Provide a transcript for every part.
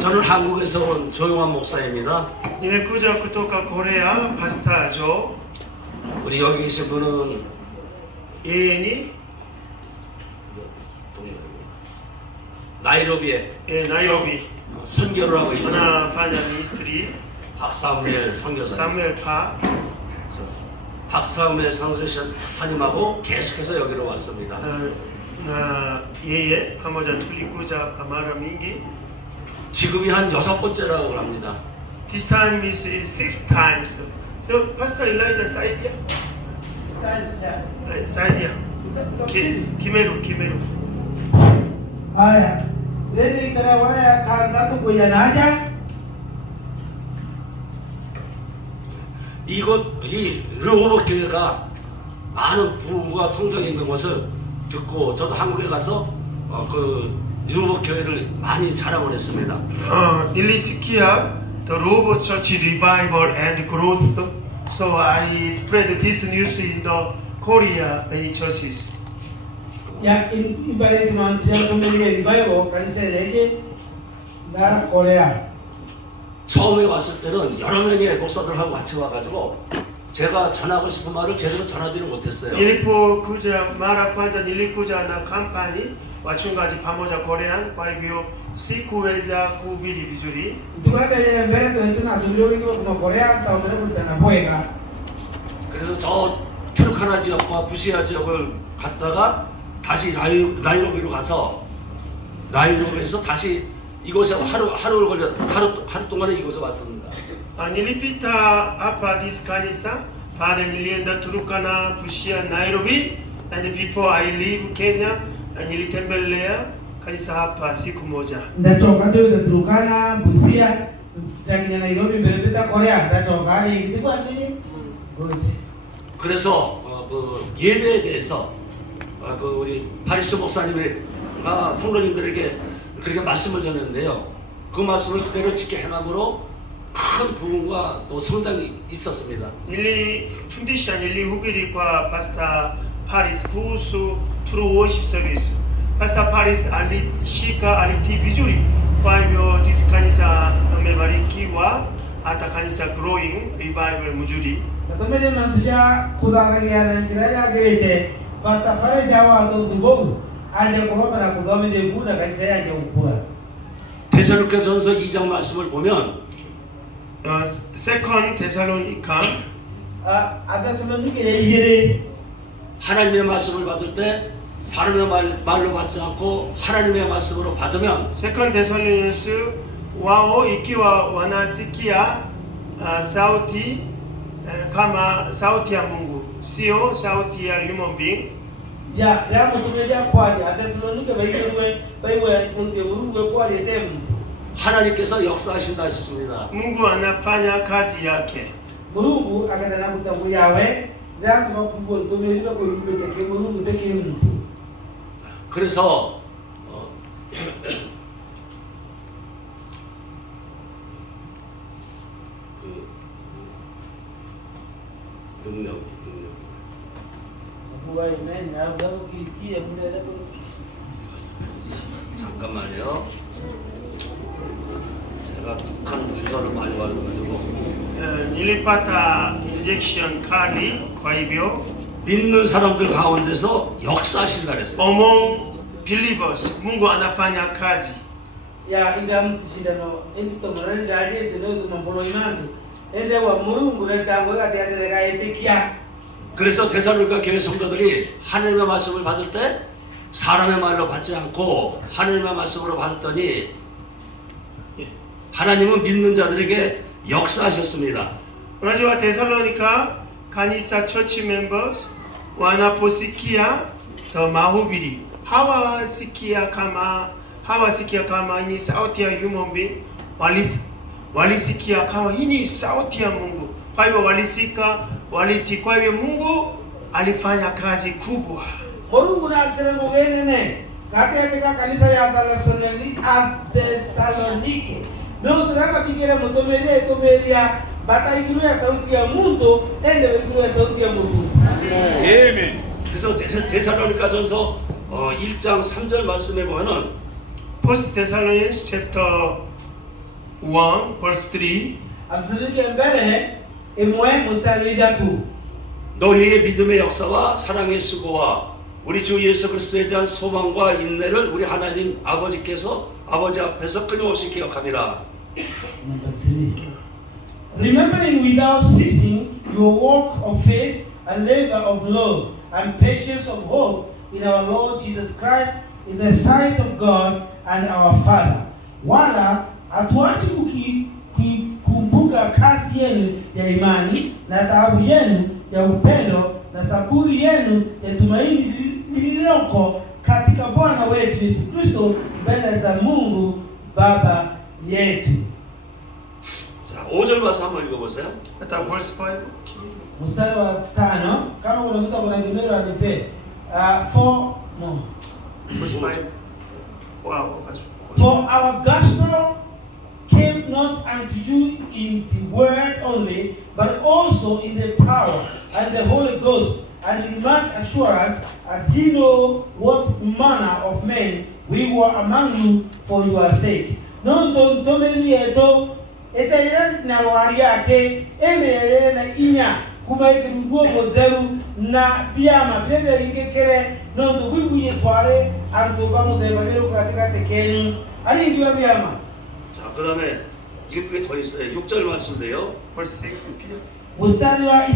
저는 한국에서 온 조용한 목사입니다. Nimekuja kutoka Korea, Pastor Joe. 우리 여기 계신 분은 Yeye ni 나이로비에 Nairobi. 선교를 하고 있는 Anafanya ministry. 박사무엘 선교사. Samuel Pa. 박사무엘 선교사님하고 계속해서 여기로 왔습니다. Na yeye pamoja tulikuja mara mingi. 지금이 한 6번째라고 합니다. This time is 6 times. So Pastor Elijah saidia. 6 times ya. Saidia. Kimeru. Haya. Leni kada wala ya kanzatu kuyanaja. 이 르호보 교회가 많은 부흥과 성장이 있는 것을 듣고 저도 한국에 가서 그 르호보 교회를 많이 자랑을 했습니다. Nilisikia the Robo Church revival and growth. So I spread this news in the Korea many churches. Ya ibarat mantra tumeli revival kanisa leje nar Korea. 처음에 왔을 때는 여러 명의 목사들하고 같이 와가지고 제가 전하고 싶은 말을 제대로 전하지를 못했어요. Nilipokuja mara kwanza nilikuja na kampani wachungaji pamoja Korean, kwa hivyo sikuweza kuhubiri vizuri. Tukada ya mbele tuentuna tujue kwa Korea taumene bulitana boega. 그래서 저 트루카나 지역과 부시아 지역을 갔다가 다시 나이로비로 가서 나이로비에서 다시 이곳에 하루 동안에 이곳에 왔습니다. Nilipita hapa this kanisa, baada nilienda Turkana, Busia, Nairobi, and before I leave Kenya, nilitembelea kanisa hapa siku moja. Ndatoka ndio Turkana, Busia, lakini Nairobi mbele Korea. Ndatoka hadi kitu nini? Good. 그래서 그 예배에 대해서 그 우리 파리스 목사님과 성도님들에게 그렇게 말씀을 전했는데요. 그 말씀을 그대로 지켜 행함으로 큰 부흥과 또 성장이 있었습니다. Nilifundisha, nilihubiri kwa Pastor Paris kuhusu true worship service. Pastor Paris alitii vizuri, kwa hivyo this kanisa amebarikiwa, hata kanisa growing revival mzuri. Natomene mantusha kudaragia na chiraja gerete Pastor Fares hawa tontubogu aje kuhoma na kudhamini buda kanisa yaje ukua. 데살로니가전서 2장 말씀을 보면 Second Thessalonica 아데살로니게 이게 하나님의 말씀을 받을 때 사람의 말로 받지 않고 하나님의 말씀으로 받으면 Second Thessalonians wao ikiwa wanasikia sauti kama sauti ya Mungu, sio sauti ya human being. ya mutumeja kwali 아데살로니게 baiwe sauti ya Mungu kwali temu. 하나님께서 역사하신다 하셨습니다. Mungu anafanya kazi yake. Mungu akatana kutabu yawe zatu makubwa tumeliba kwa yule take Mungu take mtu. 그래서 그 능력 Mungu aina na ndio kikia munaweza 잠깐만요. 제가 북한 주사를 많이 받아가지고 Nilipata injection kali, kwa hivyo 믿는 사람들 가운데서 역사하신다 그랬어요. among believers Mungu anafanya kazi. ya inda mtu shindano into mwana jaje teno tumambono imandu ende wa Mungu na tango kati ya tereka etikia. 그래서 데살로니가 교회 성도들이 하나님의 말씀을 받을 때 사람의 말로 받지 않고 하나님의 말씀으로 받았더니 하나님은 믿는 자들에게 역사하셨습니다. Unajua Thessalonica kanisa church members wanaposikia mahubiri hawasikia kama ni sauti ya human being, walisikia kama hii ni sauti ya Mungu. Kwa hivyo walitii. Kwa hivyo Mungu alifanya kazi kubwa. Mungu na teremo wenene katika kanisa ya Thessalonike ndio tunataka fikira mtomelia bata ikiru ya sauti ya Mungu ende ikiru ya sauti ya Mungu. 아멘. 그래서 데살로니가전서 1장 3절 말씀에 보면은 First Thessalonians chapter 1 verse 3. Athessalonike mbele imwe mstari 3. 너희의 믿음의 역사와 사랑의 수고와 우리 주 예수 그리스도에 대한 소망과 인내를 우리 하나님 아버지께서 아버지 앞에서 끊임없이 기억함이라. Number 3. Remembering without ceasing your work of faith and labor of love and patience of hope in our Lord Jesus Christ in the sight of God and our Father. Wala hatuachi kukumbuka kazi yenu ya imani na taabu yenu ya upendo na saburi yenu ya tumaini lililoko katika Bwana wetu Yesu Kristo mbele za Mungu Baba yetu. 자, 5절 말씀 한번 읽어보세요. At verse 5. Mstari wa 5 kama kuna mtu kuna kimelo anipe. 4 no. Verse 5. Wow. For our gospel came not unto you in the word only, but also in the power and the Holy Ghost, and in much assurance, as ye know what manner of men we were among you for your sake. Non tomeri eto etayera na wari yake ele na inya kuma ikirugo mozeru na biama bebe ringekere non to bibuye tware anto bamuzema bero katika tekeni ali ndio biama. 자, 그 다음에 이게 더 있어요. 6절 말씀인데요. Verse 6. Peter. Mstari wa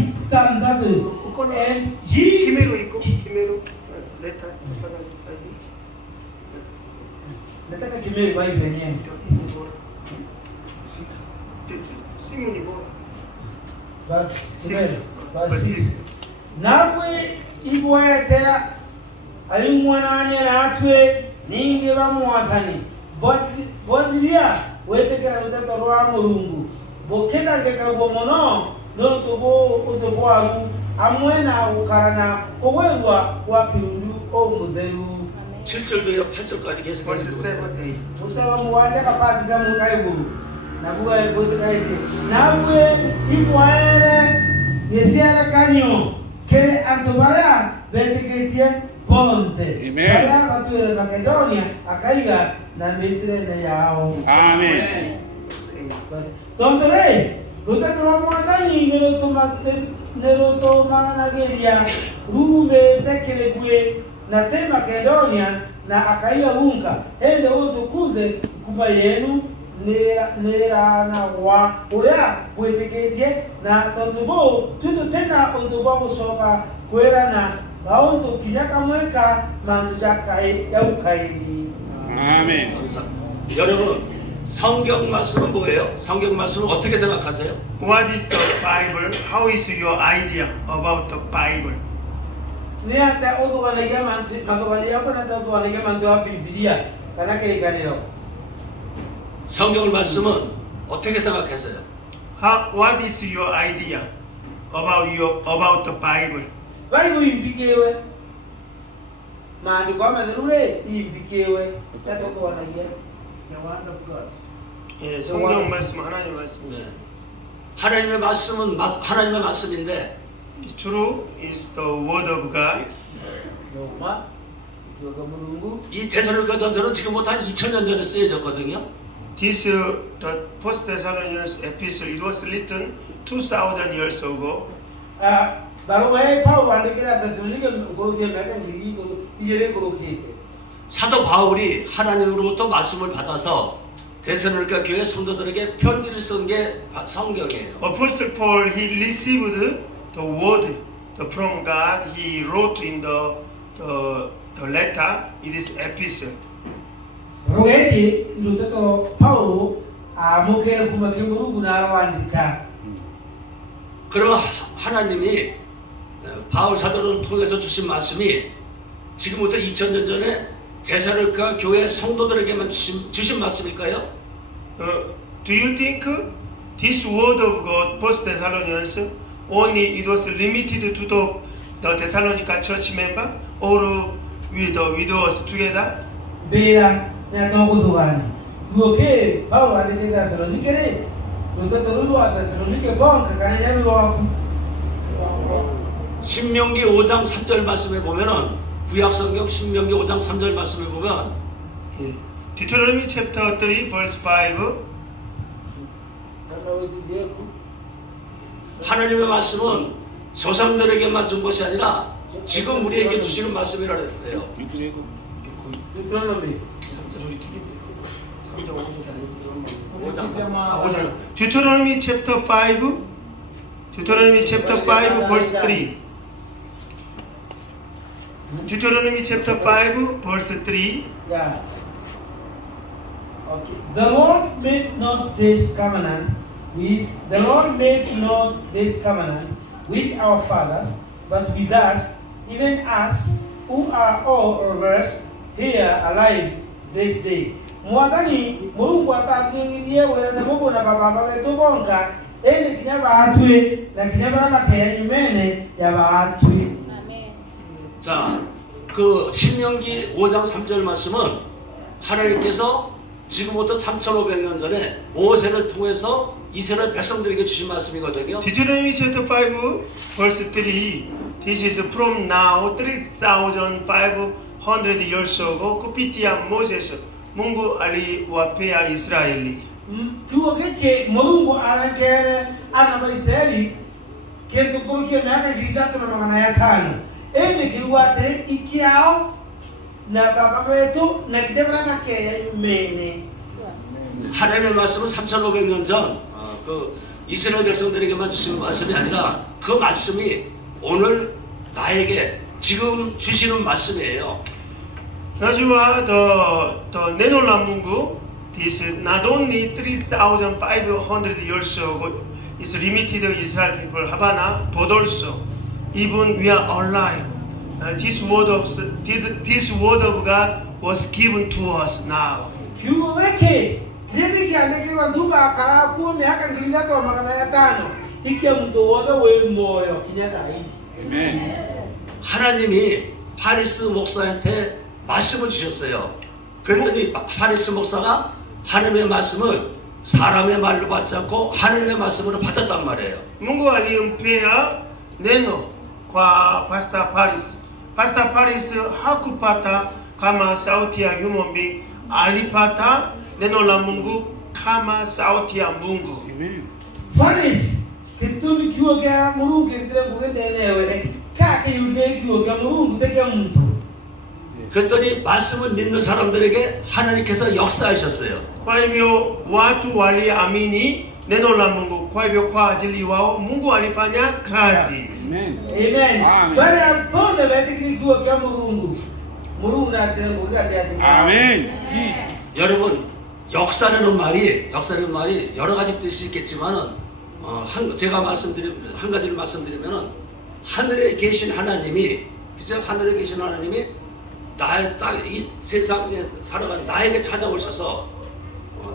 6 Kimero iko. Kimero. Letter. nataka kimeli kwa hivi wenyewe. Simoni bora. Verse 6. 6 nawe ibwetera ali mwananye natwe ninge bamwathani bodhiria wetekera rutete rwa Mulungu bokenda ngekagwo muno no utobwaru amwe na ukarana owerwa wa kirundu o mutheru. 7절도요. 8절까지 계속 Verse 7, 읽어보세요. 8. Mustawa muwaja kapati kama kaiburu nabuga ebote kaidi nawe ibwaere yesiara kanyo kere antobarea beteketie ponte bara batu Makedonia akaiga na mitre na yao. Amen. Basi tontore rutete rwa mwathani nerotoma nageria rume tekelegwe na te Makedonia na akaiga unka hende ontukuze kuma yenu nera na wa uria bweteketie na tontubo tuto tena ontubo musoka kwera na baonto kinyaka mweka mantu jakai yaukai. 아멘. 감사. 여러분, 성경 말씀은 뭐예요? 성경 말씀은 어떻게 생각하세요? What is the Bible? How is your idea about the Bible? Ni hata odo wanagia mantu magawali yako na odo wanagia mantu wa Biblia kana kile kanilo. 성경 말씀은 어떻게 생각하세요? What is your idea about the Bible? Bible impikewe maandiko madhurure impikewe na odo wanagia the word of God. 예, 성경 말씀 하나님 말씀. 네. 하나님의 말씀은 하나님의 말씀인데 True is the word of God. Roma kiwa Mulungu. 이 데살로니가 전서는 지금부터 한 2000년 전에 쓰여졌거든요. This the First Thessalonians epistle. It was written 2,000 years ago. Barua hii Paulo andikira Thessalonike korokia miaka ngiri ijere korokia. 사도 바울이 하나님으로부터 말씀을 받아서 데살로니가 교회 성도들에게 편지를 쓴 게 성경이에요. Apostle Paul, he received the word from God. He wrote in the letter. It is epistle. Barua hii ilototo Paulo amokera kuma Mulungu na aloandika. 그러면 하나님이 바울 사도를 통해서 주신 말씀이 지금부터 2000년 전에 데살로니가 교회 성도들에게만 주신 말씀일까요? Do you think this word of God, First Thessalonians, only it was limited to the Thessalonica church member, or with us together? Bera na tokudugani. Uoke Paulo andikira Thessalonike re. Lototo lulu wa Thessalonike bonka kana nyami waku. 신명기 5장 3절 말씀에 보면은 구약 성경 신명기 5장 3절 말씀에 보면 Deuteronomy chapter 3 verse 5. 하나님의 말씀은 조상들에게만 준 것이 아니라 지금 우리에게 주시는 말씀이라 그랬어요. Deuteronomy. Deuteronomy chapter 5. Deuteronomy chapter 5 verse 3. Deuteronomy chapter 5 verse 3. Yeah. Okay. The Lord made not this covenant with our fathers, but with us, even us who are all of us here alive this day. Mwadhani Mungu atafikirie wewe na Mungu na baba wetu bonga ene kinyaba atwe na kinyaba na peya nyumene ya atwe. 자, 그 신명기 5장 3절 말씀은 하나님께서 지금부터 3,500년 전에 모세를 통해서 이스라엘 백성들에게 주신 말씀이거든요. Deuteronomy chapter 5 verse 3. This is from now 3,500 years ago. Kupitia Moses Mungu aliwapea Israeli. Tuogeje Mungu anankere ana Israeli kento kokie miaka 3,500 ene kiruate ikiao na baba wetu na kidebra makeya nyumene. 하나님의 말씀은 3,500년 전 그 이스라엘 백성들에게만 주시는 말씀이 아니라 그 말씀이 오늘 나에게 지금 주시는 말씀이에요. Najua the Nenola Mungu, this is not only 3,500 years ago, is limited to Israel people, Havana, but also even we are alive. This word of God was given to us now. Kiuweke kile kiandikwa nduba kala kwa miaka 3,500 ikia mtu wote we moyo kinyata hichi. Amen. 하나님이 파리스 목사한테 말씀을 주셨어요. 그랬더니 파리스 목사가 하나님의 말씀을 사람의 말로 받지 않고 하나님의 말씀으로 받았단 말이에요. Mungu alimpea neno kwa Pastor Paris. Pastor Paris hakupata kama sauti ya human being, alipata neno la Mungu kama sauti ya Mungu. Amen. Faris kitumi kiuweke Mungu kitire kuendelewe kake yule kiuweke Mungu teke mtu. 그랬더니 말씀을 믿는 사람들에게 하나님께서 역사하셨어요. Kwa hivyo watu waliamini neno la Mungu. Kwa hivyo kwa ajili wao Mungu alifanya kazi. Amen. Amen. Amen. Bale aponde beti kiuweke Mungu na tena Mungu atiate. Amen. Jesus. 여러분 역사라는 말이 여러 가지 뜻이 있겠지만은 제가 한 가지를 말씀드리면은 하늘에 계신 하나님이 그죠? 하늘에 계신 하나님이 나의 이 세상에 살아가는 나에게 찾아오셔서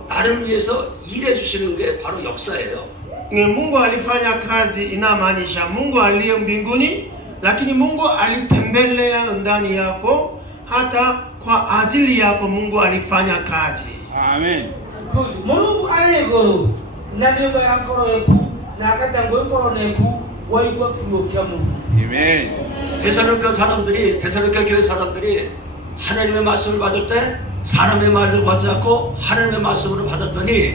나를 위해서 일해 주시는 게 바로 역사예요. Mungu alifanya kazi inamaanisha Mungu aliye mbinguni, lakini Mungu alitembelea ndani yako, hata kwa ajili yako Mungu alifanya kazi. Amen. Good. Mungu aliyego na ndio yakoro yeku na katango koro neku waikwa kiuweke Mungu. Amen. 데살로니가 교회 사람들이 하나님의 말씀을 받을 때 사람의 말로 받지 않고 하나님의 말씀으로 받았더니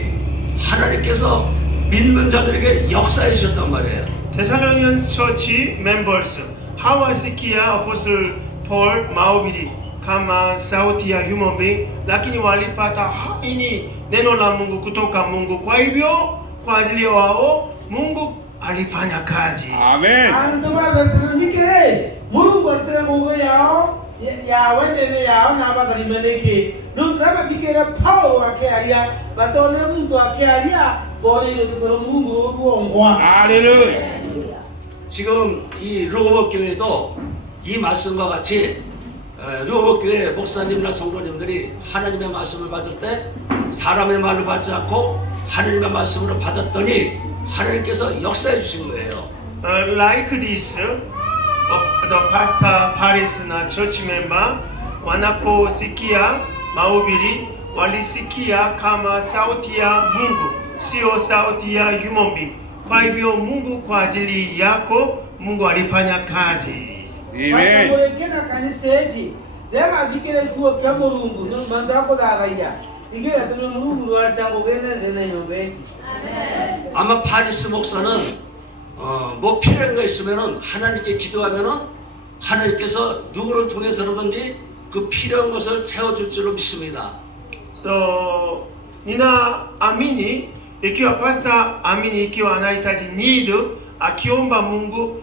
하나님께서 믿는 자들에게 역사해 주셨단 말이에요. Thessalonian Church members, hawasikia Apostle Paul mahubiri kama sauti ya human being, lakini walipata ini neno la Mungu kutoka Mungu. Kwa hivyo kwa ajili wao Mungu alifanya kazi. Amen. Antuma Thessalonike Mungu alitaka Mungu yao ya wendele yao na badali meleke nutaka fikira Paulo akialia batone mtu akialia bore yoto Mungu uongwa. Hallelujah. 지금 이 루오버 교회도 이 말씀과 같이 루오버 교회 목사님이나 성도님들이 하나님의 말씀을 받을 때 사람의 말로 받지 않고 하나님의 말씀으로 받았더니 하나님께서 역사해 주신 거예요. Like this, the pastor Paris na church member wanaposikia mahubiri walisikia kama sauti ya Mungu, sio sauti ya human being. Kwa hivyo Mungu kwa ajili yako Mungu alifanya kazi. Amen. Basi kena kanisa hili 내가 비키는 그거 개모르고 너 먼저 하고 나가야 이게 같으면 무릎으로 할 때하고 걔는 내는 왜지? 아마 파리스 목사는 뭐 필요한 거 있으면은 하나님께 기도하면은 하나님께서 누구를 통해서라든지 그 필요한 것을 채워줄 줄로 믿습니다. nina amini ikiwa pastor amini ikiwa anahitaji need akiomba Mungu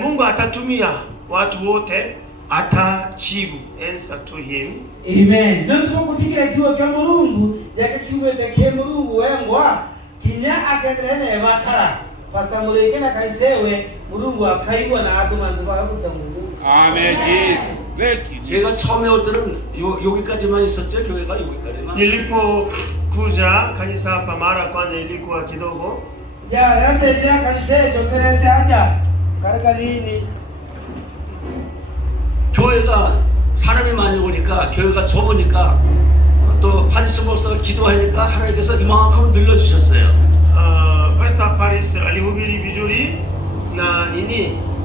Mungu atatumia watu wote atajibu answer to him. Amen. Ndio tuko fikira kiwa kya Mungu yake kiwe te ke Mungu wengwa kinya akaendelea na matara pastor mureke na kaisewe Mungu akaiwa na atu mantu ba Mungu. Amen. Jesus. Thank you. 제가 처음에 올 때는 여기까지만 있었죠. 교회가 여기까지만. Nilipokuja kanisa hapa mara kwanza ilikuwa kidogo. Ya rande jina kanise sokerete aja katika nini? 교회가 사람이 많이 오니까 교회가 좁으니까 또 파리스 목사가 기도하니까 하나님께서 이만큼 늘려주셨어요. Pastor Paris alihubiri vizuri na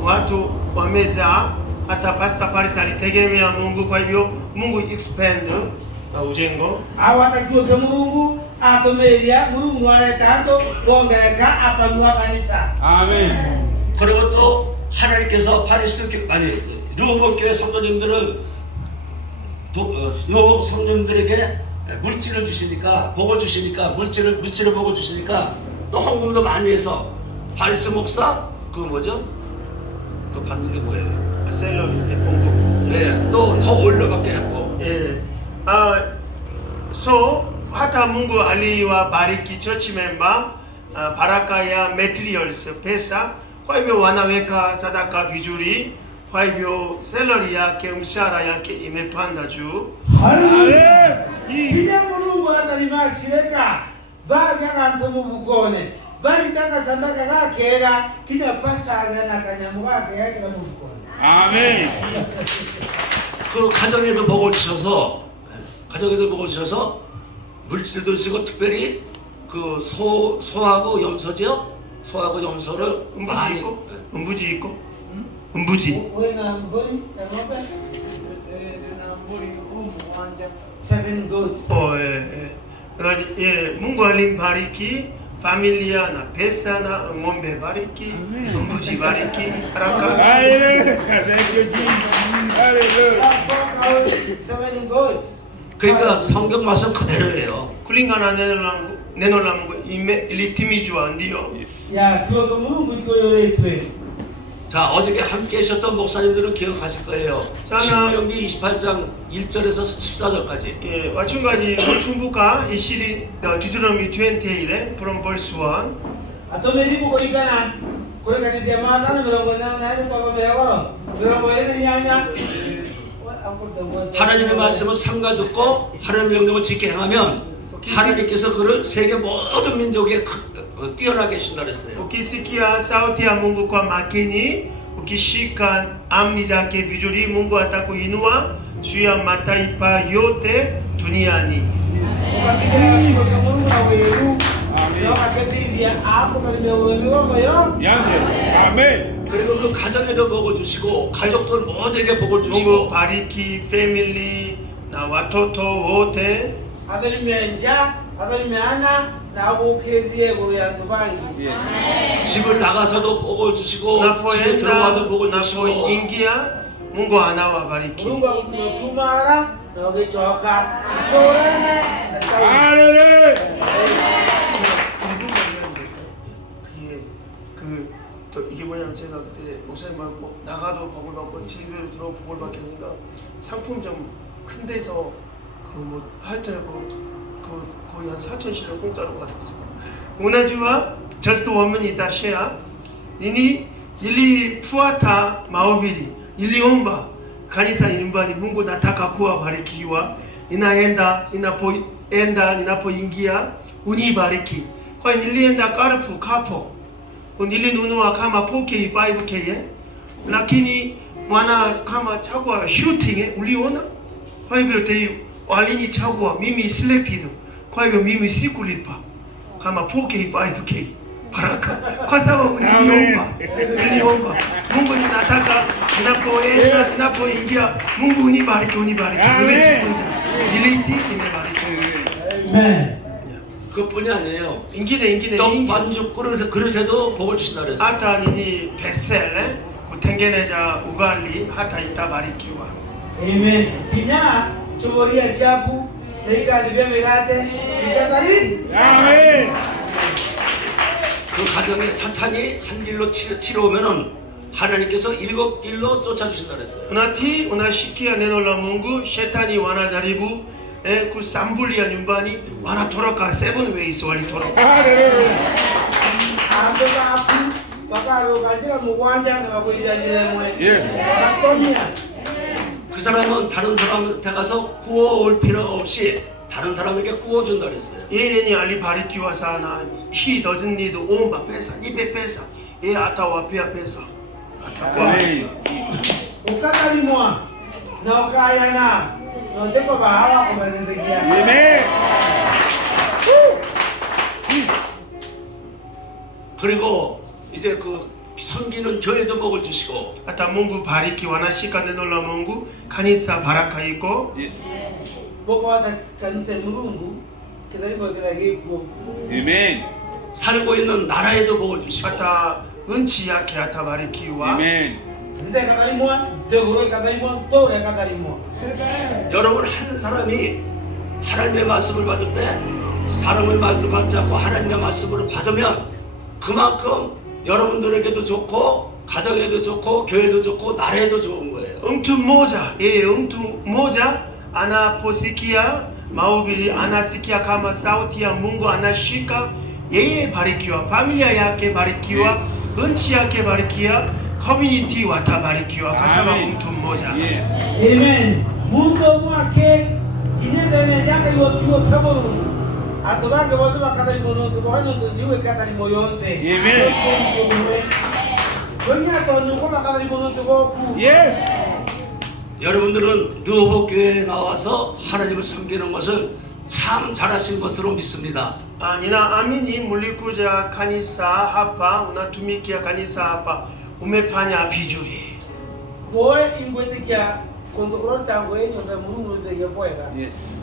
watu wameza hata Pastor Paris alitegemea Mungu, kwa hivyo Mungu expand ujengo. Awatakiwa kwa Mungu atomelia Mungu analeta kuongeleka apanua kanisa. Amen. 그리고 또 하나님께서 파리스 루어복 교회 성도님들을 루어복 성도님들에게 물질을 주시니까 복을 주시니까 물질을 복을 주시니까 또 헌금도 많이 해서 파리스 목사 그 뭐죠? 그 받는 게 뭐예요? 셀러리 Mungu. 네, 또 더 올려받게 했고. So hata Mungu aliwabariki church member baraka ya materials pesa, kwa hivyo wanaweka sadaka vizuri, kwa hivyo salary yake mshahara yake imepanda juu. Haleluya. Kile Mungu atalima chileka baga kanto mubukone bali kaka sadaka kakega kina pastor agana kanyamuka yake na mubukone. 아멘. 그 가정에도 복을 주셔서 물질도 주시고 특별히 그 소하고 염소죠? 소하고 염소를 많이 음부지 있고 음부지. Seven goats. Mungu alimbariki familia na pesa na ng'ombe bariki, mbuzi bariki, haraka. Hallelujah. Thank you, Jesus. Hallelujah. Seven goats. 그러니까 성경 말씀 그대로예요. kulingana neno la Mungu ilitimizwa ndio. 야, 그거 Mungu 이거요래. 자, 어저께 함께 계셨던 목사님들은 기억하실 거예요. 신명기 28장 1절에서 14절까지. wachungaji mkumbuka Deuteronomy 28 from verse 1. Atomelipo kulikana dia matana melongona na toka beawaro. Melongona nyanya. 하나님의 말씀을 삼가 듣고 하나님의 명령을 지켜 행하면 하나님께서 그를 세계 모든 민족에 뛰어나게 하신다 그랬어요. Ukisikia sauti ya Mungu kwa makini, ukishika amri zake vizuri, Mungu atakuinua juu ya mataifa yote duniani. 아멘. 그리고 그 가정에도 복을 주시고 가족들 모두에게 복을 Mungu 주시고 bariki family na watoto wote. 집을 나가서도 복을 주시고 집에 들어와도 복을 주시고 napoingia Mungu anawabariki. Hallelujah. 이게 뭐냐면 제가 그때 목사님하고 나가도 복을 받고 집에 들어 복을 받게 되니까 상품점 큰 데서 그 뭐 하여튼 그 거의 한 4,000실을 공짜로 받았어요. Unajua just one minute share nilifuata mahubiri, niliomba kanisa nyumbani, Mungu nataka kuwabarikiwa, ninapoingia unibariki. Kwa hiyo nilienda Carrefour nilinunua kama 4K 5K lakini mwana kama chagua shooting uliona, kwa hivyo walinichagua mimi selected, kwa hivyo mimi sikulipa kama 4K 5K baraka kwa sababu niliomba Mungu ninataka ninapoingia Mungu unibariki Amen. nimejifunza nilitii nimebariki. Amen. 그뿐이 아니에요. ingine 떡 반죽 그릇에도 복을 주신다 그랬어요. hata nini pesele kutengeneza ugali hata itabarikiwa. Amen. Kinya chomoria chapu leika libya megate ikatarin. Amen. 그 가정에 사탄이 한 길로 치러오면은 하나님께서 7길로 쫓아주신다 그랬어요. Unatii unashikia neno la Mungu, shetani wanajaribu kushambulia nyumbani, wanatoroka 7 ways walitoroka. Hallelujah. Amboka apu bakaro kajira muwanja na bakoida jira mwe. Yes. Bakonia. 그 사람은 다른 사람한테 가서 구워올 필요 없이 다른 사람에게 구워준다 그랬어요. Yeye ni alibarikiwa sana. He doesn't need omba pesa, nipe pesa. Yeye atawapia pesa. Atakuwa Amen. Ukatari mwa. Na ukayana. No teko bahawa kumazekia. Amen. 그리고 이제 그 섬기는 교회도 복을 주시고 hata Mungu bariki wanashika neno la Mungu, kanisa baraka iko. Yes. Boko hata kanisa Mungu kidari mwa kidari kwa. Amen. 살고 있는 나라에도 복을 주시고 hata nchi yake atabarikiwa. Amen. Nze katari mwa, zegoro katari mwa, tore katari mwa. 여러분 한 사람이 하나님의 말씀을 받을 때 사람을 맞지 않고 하나님의 말씀을 받으면 그만큼 여러분들에게도 좋고 가정에도 좋고 교회도 좋고 나라에도 좋은 거예요. Mtu mmoja anaposikia mahubiri, anasikia kama sauti ya Mungu, anashika, yeye barikiwa, familia yake barikiwa, nchi yake barikiwa, community watabarikiwa kwa sababu Amen. mtu mmoja. Yes. Amen. Mungu mwake kinenda janga yokiwa kaboru. Atobake watu bakatari mono tubahano tujiwe katari moyonse. Amen. Konya to nyuko bakatari mono tuboku. Yes. 여러분들은 느호복 교회에 나와서 하나님을 섬기는 것을 참 잘하신 것으로 믿습니다. Ninaamini mlikuja kanisa hapa, unatumikia kanisa hapa, umefanya vizuri. Boy ingwetikia kondokrol tango enyo na mungu ndio boyga. Yes.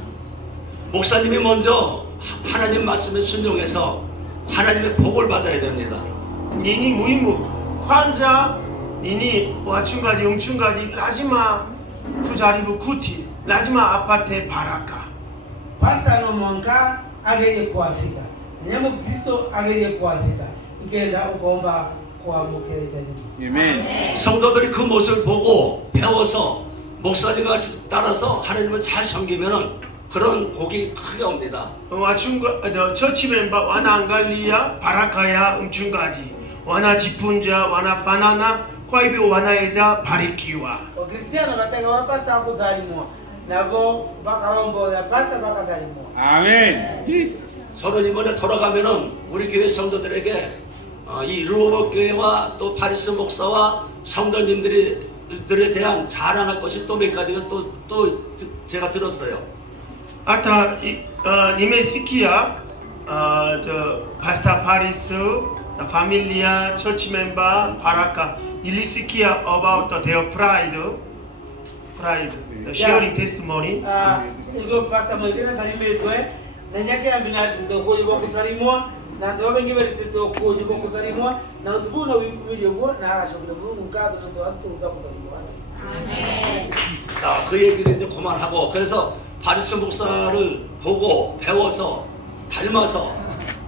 목사님이 먼저 하나님 말씀에 순종해서 하나님의 복을 받아야 됩니다. Nini muhimu? Kwanza nini wachungaji, mchungaji lazima kujaribu kuti, lazima apate baraka. Pastor no monka agere kuafika. Nyama Kristo agere kuafika. Ikenda ukomba kwa mukireta. Amen. 성도들이 그 모습을 보고 배워서 목사님과 따라서 하나님을 잘 섬기면은 그런 복이 크게 옵니다. Church member wanaangalia baraka ya mchungaji, wanajifunza, wanafanana, kwa hivyo wanaweza barikiwa. Wakristiano bataka wa pastor akudalimwa. Nabo bakarombo ya pastor bakadalimwa. Amen. Jesus. 저는 이번에 돌아가면은 우리 교회 성도들에게 이 르호복 교회와 또 파리스 목사와 성도님들에 대한 자랑할 것이 또 몇 가지가 또 제가 들었어요. Hata nimesikia Pastor Paris na familia, church member, baraka. Nilisikia about their pride, the sharing testimony. Ilgo pastor mo ikena tarime to na nyake ambina to ko ibo ko tarimo na to bengi beri to ko ibo ko tarimo na tubu na winku video go na asho ko bu ka to antu ka ko tarimo. 자, 그 얘기를 이제 그만하고 그래서 파리스 목사를 보고 배워서 닮아서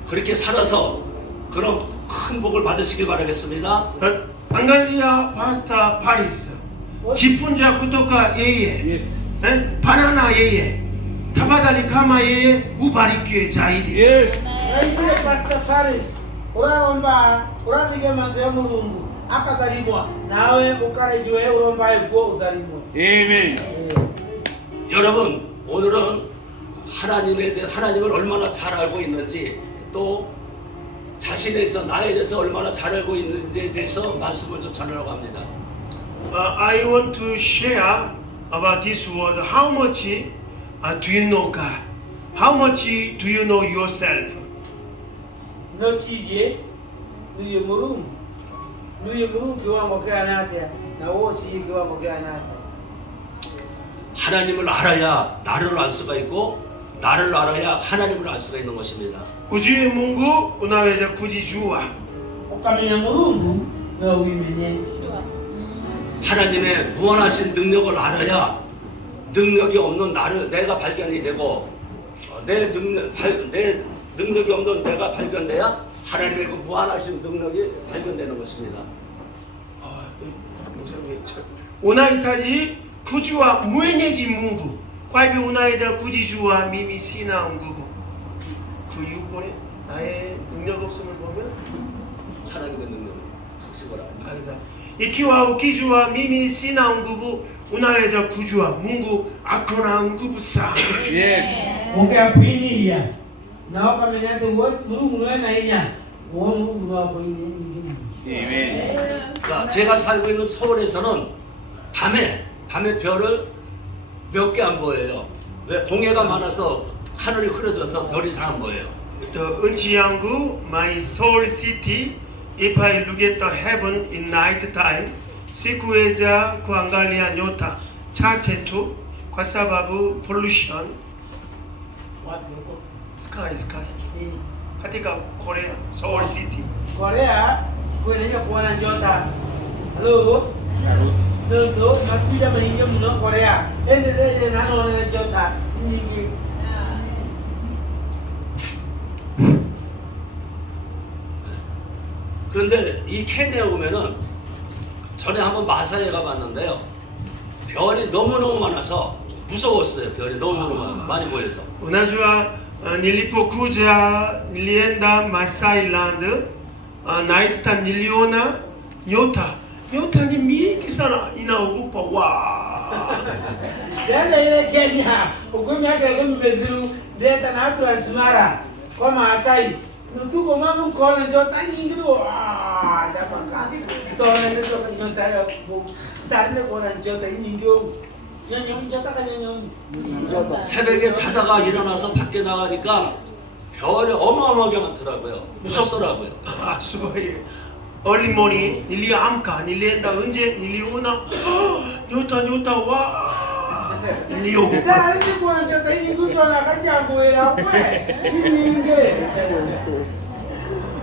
그렇게 살아서 그런 큰 복을 받으시길 바라겠습니다. Angalia Pastor Paris, jifunza kutoka yeye. Yes. Banana yeye, tafadhali kama yeye ubarikiwe zaidi. Yes. Ayo pastor Faris uraromba uradige manzo ya Mulungu akadalimwa nawe ukarejwe uromba ibo udalimwa. Amen. 여러분 오늘은 하나님을 얼마나 잘 알고 있는지 또 자신에 대해서 나에 대해서 얼마나 잘 알고 있는지에 대해서 말씀을 좀 전하려고 합니다. I want to share about this word. How much do you know God? How much do you know yourself? No chije nuye murum kiwango ke anate na wochi kiwango ke anate. 하나님을 알아야 나를 알 수가 있고 나를 알아야 하나님을 알 수가 있는 것입니다. Ujue Mungu unaweza kujijua. Ukamenya Mulungu na uimenye. 하나님의 무한하신 능력을 알아야 능력이 없는 나를 내가 발견이 되고 내 능력이 없는 내가 발견돼야 하나님의 그 무한하신 능력이 발견되는 것입니다. Unahitaji kujua Mwenyezi Mungu. Kwa hivyo unaweza kujijua mimi sina nguvu. 그 6번에 나의 능력 없음을 보면 하나님의 능력을 확신을 합니다. 알다. Ikiwa ukijua mimi sina nguvu, unaweza kujua Mungu akona nguvu sana. Yes. Ongea kuini ya. Na ukamenya te Mulungu na inya. Mulungu na kuini nyingine. Amen. 자, 제가 살고 있는 서울에서는 밤에 별을 몇 개 안 보여요. 왜? 공해가 많아서 하늘이 흐려져서 별이 잘 안 보여요. The Unchiyangu, my soul city, if I look at the heaven in night time, sikuweza kuangalia nyota chache tu kwa sababu pollution. Wapi huko? Sky. Nini? Katika Korea, Seoul City. Korea kuendelea kuona nyota. Hello? Ndio natuja maingi mno Korea. Endelea na naona nyota nyingi. 그런데 이 케냐에 오면은 전에 한번 마사에 가봤는데요. 별이 너무너무 많아서 무서웠어요. 별이 너무너무 많이 보여서. Unajua nilipokuja nilienda Masai Land, night time niliona nyota. Nyota ni mingi sana, inaogopa wa. Yanda ile Kenya, ukumi yake kumi medru, deta na atu asmara, kwa Maasai. Nutuko mamu kona nyota nyingi do. Dapat kaki. Tona nito ka nyota ya bu. Tarne kona nyota nyingi. nyong nyota ka nyong. 새벽에 자다가 일어나서 밖에 나가니까 별이 어마어마하게 많더라고요. 무섭더라고요. 아, 수고해. Early morning niliamka, nilienda nje, niliona nyota wa. Niliogopa. Tarne kona nyota nyingi do na kaja boera we. nyingi.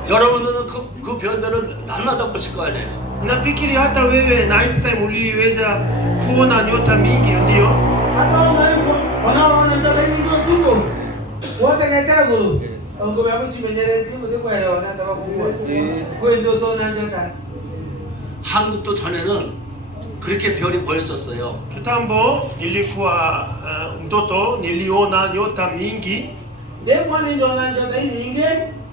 여러분들은 그 별들을 날마다 보실 거 아니에요. Nafikiri hata wewe night time uliweza kuona nyota mingi ndio? Hata wanaona nyota nyingi tu. Wote kaita guru. Ongo babu chimenyere ti mude kwere wana tawa kuwa. Kwendo to na nyota. 한국도 전에는 그렇게 별이 보였었어요. Kitambo nilikuwa mtoto niliona nyota mingi. Demo ni ndo na nyota nyingi.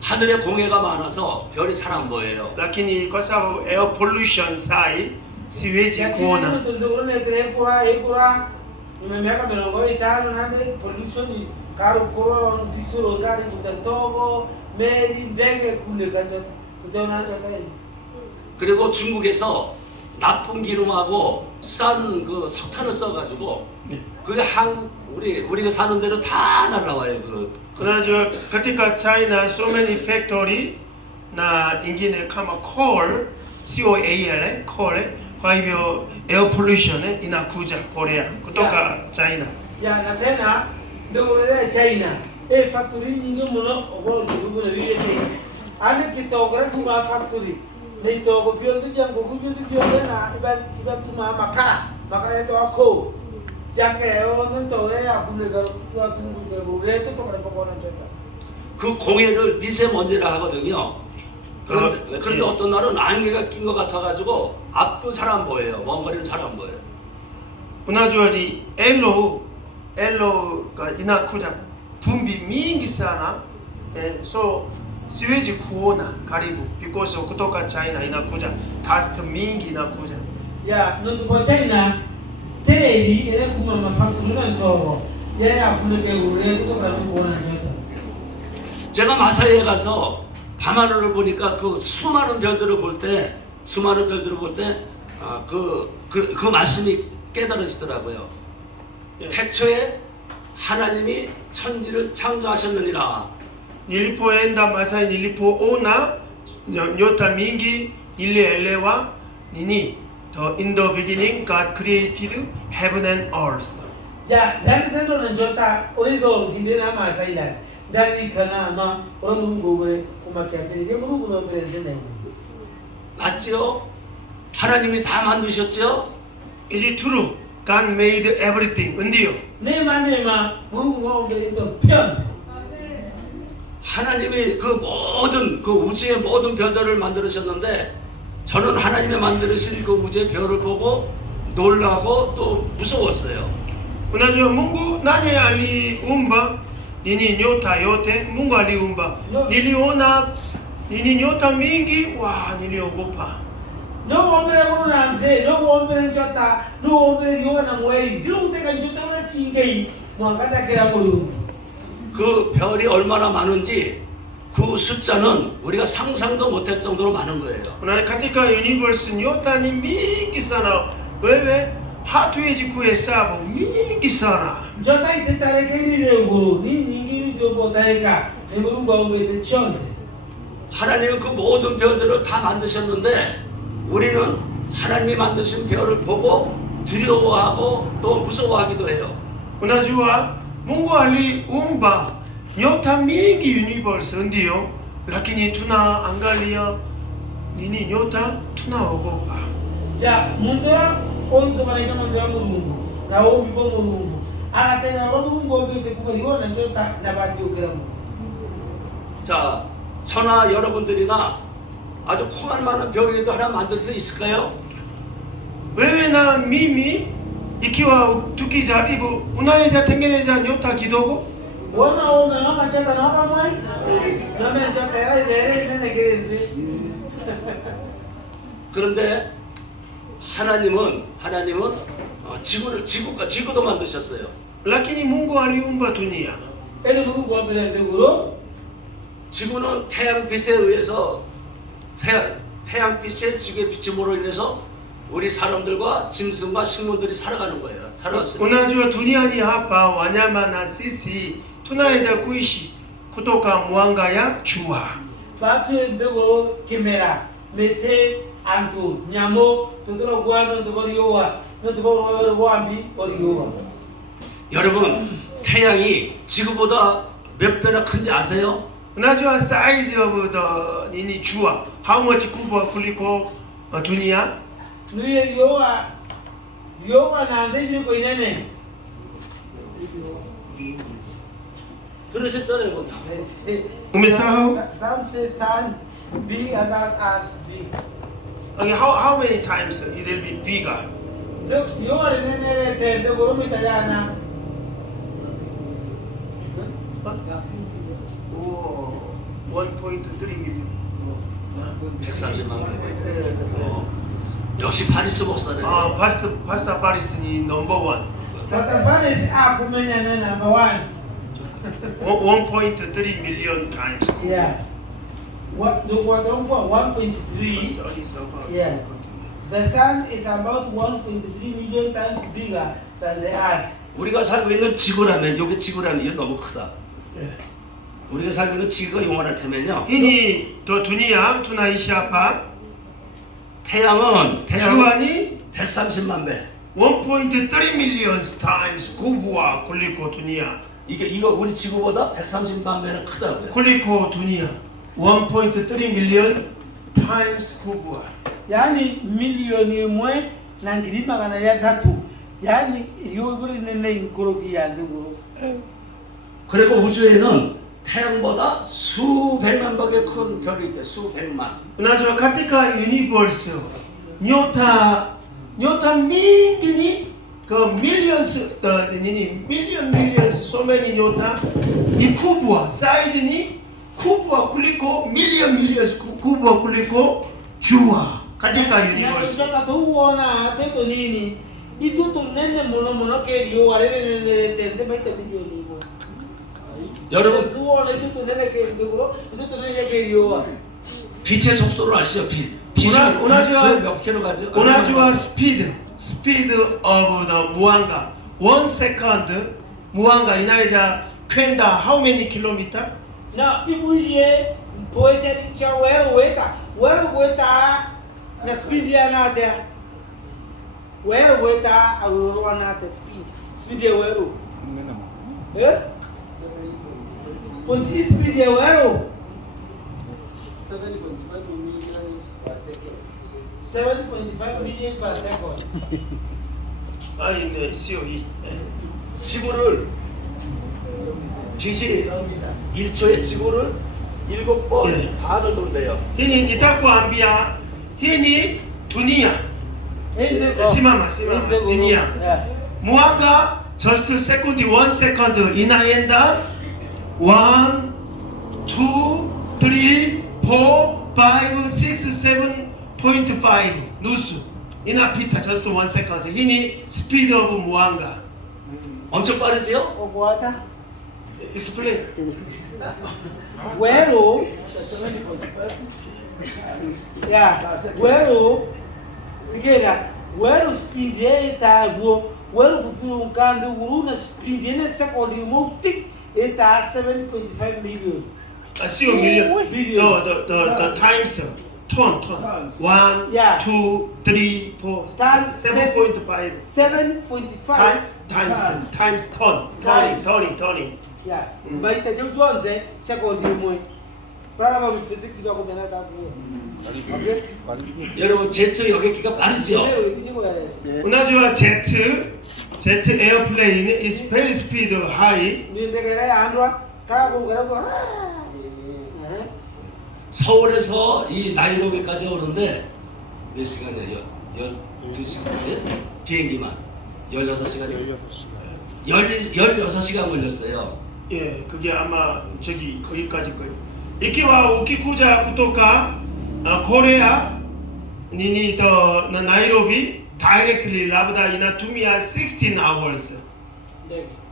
하늘에 공해가 많아서 별이 잘 안 보여요. Lakini kwa sababu air pollution sai siwezi kuona. Ndio ne kura nimemiaka mirongo itano nande pollution karo koro tisuro ngari kutantogo meri ndege kule kanjota tutaona nyota hizi. 그리고 중국에서 나쁜 기름하고 싼 그 석탄을 써가지고 우리가 사는 데로 다 날라와요. Unajua katika China so many factory na ingine kama coal coal kwa hivyo air pollution inakuja Korea kutoka China. Ya na tena ndio ile China factory nyingi mno ogo ndugu na vile tena ane kitogora kuma factory ni togo pio ndio jango kupio ndio na iba tuma makara yetu ako jake o는 또 해야 분리가 tungu 레트 또 그래 보고는 줬다. 그 공해를 미세먼지라 하거든요. 그런데 어떤 날은 안개가 낀 것 같아가지고 앞도 잘 안 보여요. 먼 거리는 잘 안 보여요. Unajua ni elo inakuja vumbi mingi sana so siwezi kuona karibu because kutoka China inakuja dust mingi inakuja. Ya ndio kwa China teli ile kuma mafactory na togo ya kuleke ure 또 그래 보고는 줬다. 제가 마사이에 가서 밤하늘을 보니까 그 수많은 별들을 볼 때 그 말씀이 깨달아지더라고요. 태초에 하나님이 천지를 창조하셨느니라. Nilipoenda Masai nilipoona nyota mingi ilielewa nini? In the beginning God created heaven and earth. Ja, dan tendo na jota orido kinde na masailan. Dari kana ma orang Mungu bre kumakia bere Mungu no bere tende. 맞죠? 하나님이 다 만드셨죠? Is it true? God made everything. 은디요. Ne ma Mungu no bere to pion. 하나님이 그 모든 그 우주의 모든 별들을 만들으셨는데 저는 하나님이 만드신 그 우주의 별을 보고 놀라고 또 무서웠어요. Unajua Mungu nani aliumba nini nyota yote? Mungu aliumba. Niliona nini nyota mingi, niliogopa. No hombre na mzee, no hombre jota, no hombre yo na mweli. Ndio uteka jota na chingei. Mwakata kila Mungu. 그 별이 얼마나 많은지 그 숫자는 우리가 상상도 못할 정도로 많은 거예요. Una katika universe nyota ni mingi sana. Wewe hatuwezi kuhesabu, mingi sana. Jota itetare keni lego, ni nyingi jobo taeka. Ne Mungu aumbe chonde. 하나님은 그 모든 별들을 다 만드셨는데 우리는 하나님이 만드신 별을 보고 두려워하고 또 무서워하기도 해요. Unajua Mungu aliumba nyota mingi universe ndio, lakini tunaangalia nini nyota tunaogopa. Ja, muntora onzo kana kama za Mungu. Na ombi bo Mungu. Anatenda roho Mungu obe kubaliwa na jota na bati ukiramu. 자, 저나 여러분들이나 아주 콩알 많은 별이라도 하나 만들 수 있을까요? Wewe na mimi ikiwa tukijaribu, unaweza tengeneza nyota kidogo? Wana ome mama chata na hapa mai. Na mimi chata era dere nene kire. 그런데 하나님은 지구도 만드셨어요. Lakini Mungu aliumba dunia. Ele Mungu wapele teguro. 지구는 태양빛에 의해서 태양빛의 지구의 비침으로 인해서 우리 사람들과 짐승과 식물들이 살아가는 거예요. 살아왔어요. Unajua duniani hapa wanyama na sisi tunaweza kuishi kutoka mwanga ya jua. Batu teguro kimera. Mete antu nyamo tutoro guano tuboriwa. No tuboro wambi oriwa. 여러분, 태양이 지구보다 몇 배나 큰지 아세요? Unajua size of the nini jua, how much kubwa kuliko dunia? Nuye yoga na ndebi ko inene. 들으셨잖아요, 뭐. Umesahau? Some say sun big, others earth big. Okay, how many times it will be bigger? Yoga inene te teguro mitayana. Oh, 1.3 million. 130만 원. 역시 파리스 목사네. Pastor Paris ni number 1. Pastor Paris kumenya na number 1. 1.3 million times. Yeah. What the water 1.3. Yeah. The sun is about 1.3 million times bigger than the earth. 우리가 살고 있는 지구라면, 여기 지구라면 이게 너무 크다. 우리가 살고 있는 지구가 요만하다면요. Hii to dunia tunaishi hapa. 태양은 주안이 130만 배. 1.3 million times kubwa kuliko dunia. 이거 우리 지구보다 130만 배는 크다고요. kuliko dunia. 1.3 million times kubwa. Yani milioni mwe na ngiri magana ya tatu. Yani yoburi nene inkoroki ya ndugu. 그리고 우주에는 태양보다 수백만 배의 큰 별이 있대. 수백만. Unajua katika universe nyota mingi ni millions millions so many nyota ni kubwa, size ni kubwa kuliko millions kubwa kuliko jua katika universe. Nyota tuona teto nini? Itu tu nene mono ke yo wale nene tende baita milioni mo. 여러분, tuona itu tu nene ke nduguro, itu tu nene ke yo. 빛의 속도를 아시죠? 빛은 unajua 몇 킬로 가죠? unajua speed of the mwanga 1 second mwanga inaweza kwenda how many kilometer? Now, if we hear poetry, where na speed ya na there. Where I will run at the speed ya where. Eh? When this speed ya where? 7.5 million per second. 아니, COE. 지구를 빛이 1초에 지구를 7번 예. 반을 돈대요. Hii ni nitakwambia, hii ni dunia. Simama, dunia. Mwanga just a second, 1 second inaenda 1, 2, 3, 4, 5, 6, 7.5 누수 inapita just 1 second. Hii ni speed of mwanga. 엄청 빠르지요? What? Explain. Where? Yeah, where? Again, where speed eta where you can do na speed in a second remote eta 7.5 million. Sio million. Billion. The times ton. 1, Yeah. 2, 3, 4, Times 7.5 7.5 times ton. Turning. yeah. But the John said second remote. Probably physics is going to okay. 여러분 제트 여객기가 빠르죠? unajua jet airplane is very speed high. 서울에서 이 나이로비까지 오는데 몇 시간이에요? 12시간이에요? 비행기만 16시간이에요? 16시간 걸렸어요. 예, 그게 아마 저기 거기까지 거예요. 이kiwa ukikuja kutoka Korea nini to na Nairobi directly labda inatumia 16 hours.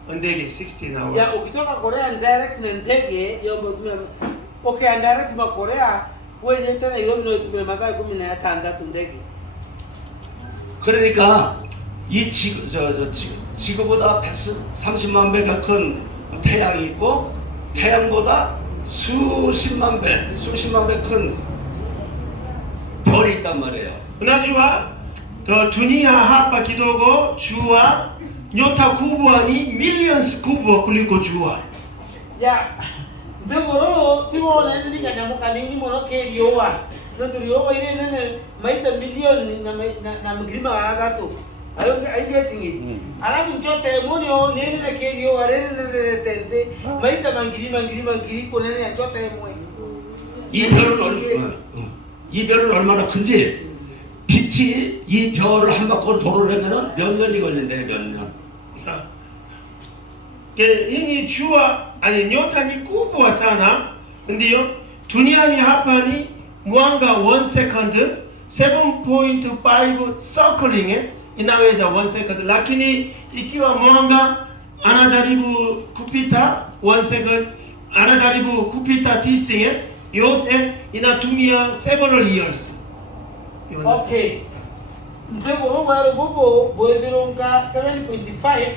Ndege 16 hours. Ya ukitoka Korea direct na ndege yombo tumia okay direct ma Korea wewe tena Nairobi ndio tumia masaa 16 ndege. 그러니까 이 지구보다 130만 배가 큰 태양이 있고 태양보다 수십만 배 큰 별이 있단 말이에요. Unajua dunia hapa kidogo jua nyota kubwa ni millions kubwa kuliko jua. Ya ndogoro timo na ndi kana mukani ni mono keriowa no turiyo ile nene maita milioni na mgrima anagato I getting it. Alafu nchote monyo nene na keriowa nene tende maita mangiri ko nene nchote moyo. 이 별은 얼마나 큰지 빛이 이 별을 한 바퀴로 돌으려면 몇 년이 걸린대요. 몇 년. Hii jua ani nyota ni kubwa sana, ndio duniani hapa ni mwanga 1 second 7.5 circling inaweza 1 second, lakini ikiwa mwanga anajaribu kupita 1 second, anajaribu kupita distance yote inatumia several years. Okay. Ndogoro wale bobo boezironga 7.5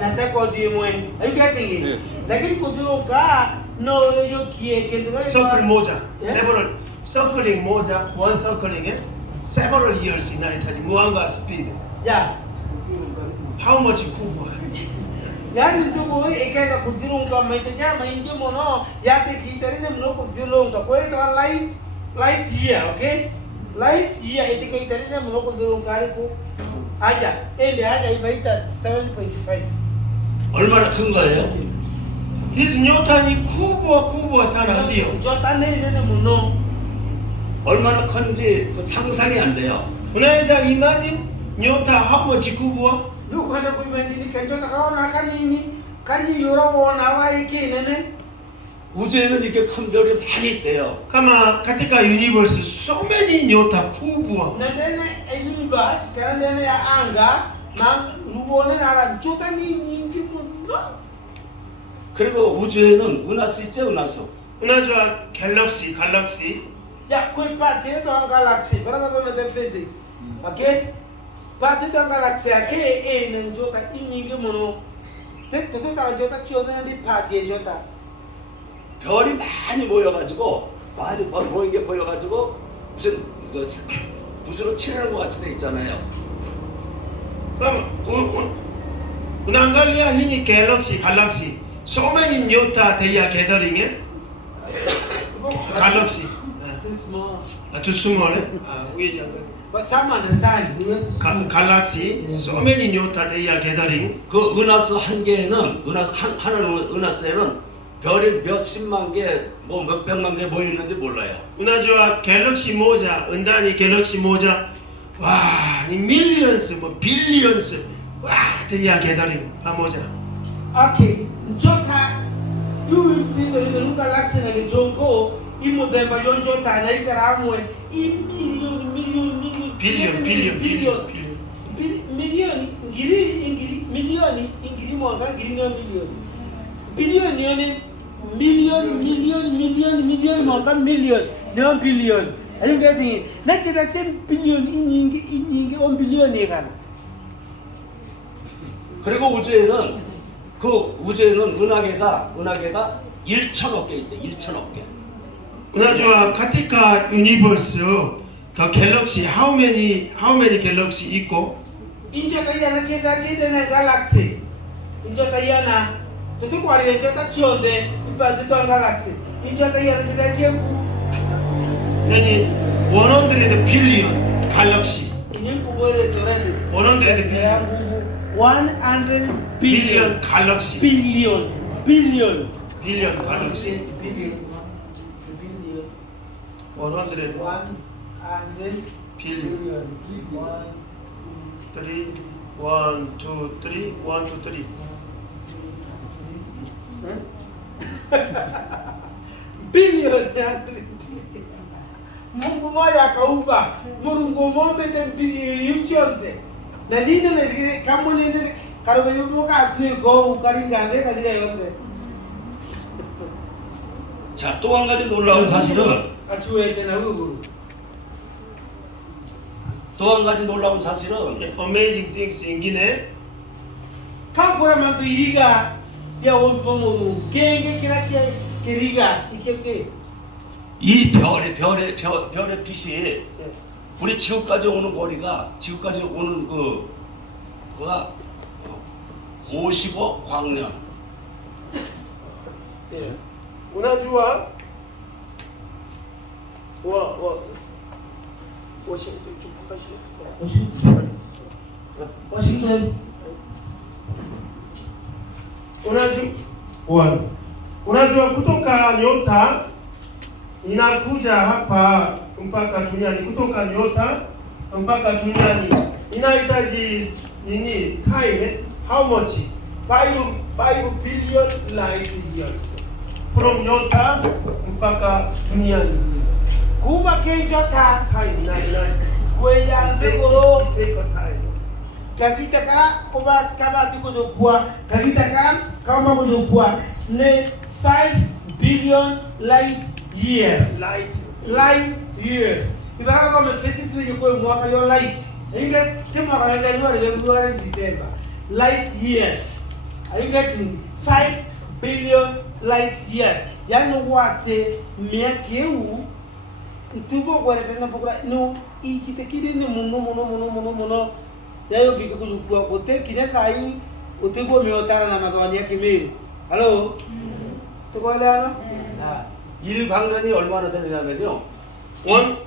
na second mwe. Are you getting it? Yes. Lakini kuzironga no yo kie kendo Circle moja, Yeah. several circling moja, 1 circling several years inahitaji mwanga speed. Yeah. How much kubwa? Yani ndogoro ikaenda kuzironga maitaja maingi mono yate kitarine mno kuzironga. Kwa hiyo light here, okay? Light here itike itarine mno kuzironga ariko aja ende aja imaita 7.5. 얼마나 큰 거예요? Hizi nyota ni kubwa sana, ndio. Jota nene mno. 얼마나 큰지 그 상상이 안 돼요. Unaweza imagine nyota how much kubwa? Nukanda kuimagine kanjota kaona kani yoroona waiki nene. 우주에는 이렇게 큰 별이 많이 있대요. Kama katika universe so many nyota kubwa. Na nene universe kana nene ya anga na ruone na jota ni nyingi mno. 그리고 우주에는 은하수 있죠, 은하수. Unajua galaxy Ya kwe pati yetu ang galaxy para kama physics. Okay? Pati yetu ang galaxy ake na jota nyingi mno. Teto jota chona ni pati jota. 별이 많이 모여가지고 많이 모인 게 보여가지고 무슨 붓으로 칠하는 것 같이 돼 있잖아요. Kama unaangalia hii ni galaxy. So many nyota they are gathering Galaxy. Too small. Too small we But some understand. We went to school. Galaxy. So many nyota they are gathering. 그 은하수 한 개에는 하나는 은하수에는 별이 몇십만 개, 뭐 몇백만 개 모여 있는지 몰라요. Unajua galaxy moja, ndani galaxy moja, ni millions, billions, they are gathering pamoja. Okay, njota yu mtindo ile galaxy na kijongo imudhemba yonjota na ikaramwe milioni ingiri mwanga ngiri no bilioni milioni mwanga milioni no billion. Are you getting it? Not just the same billion in 1 billion kana. 그리고 우주에는 은하계가 1천억 개 있대. 1천억 개. Unajua katika universe the galaxy how many galaxy iko? Injo kayana cheta na galaxy. Injo kayana tutu kwa ile cheta chionde ipazi to galaxy. Injo kayana cheta chembu. Yani 100 billion galaxy. Ini kubore torani. 100 billion. 100 Billion galaxy. Billion Galaxy. 100 billion. 1, 2, 3. Billion. Mungu moja akaumba Mungu mombe te yuchonde na nini na kama nini karibu yumoka atuiko ukaringane kadira yote. 자, 또 한 가지 놀라운 사실은 kachuete na huyu 또 한 가지 놀라운 사실은 Amazing things ingine kakura mantu iriga ya wombo genge kila kiriga ikeke 이 별의 빛이 우리 지구까지 오는 거리가 지구까지 오는 그가 50억 광년. unajua Washington unajua kutoka nyota inakuja hapa mpaka duniani, kutoka nyota mpaka duniani inahitaji nini? Time, how much? 5 billion light years from nyota mpaka duniani. kuma kenjota Time nine. kweya ndegoro Take a time. kakita kala oba kama tukujukua kakita kala kama kujukua ne 5 billion light years. Light years. Ibaraka kama physics ni yuko mwaka yo light. Inge kama kwa January, February, December. Light years. Are you getting 5 billion light years? Jano wate miakeu tubo kwa resena pokra no ikitekire ne muno yayo bika kujukua kote kineta ayu utebo miotara na madwani yake meru. Hello? tukoelewana? 일 광년이 얼마나 되느냐면요.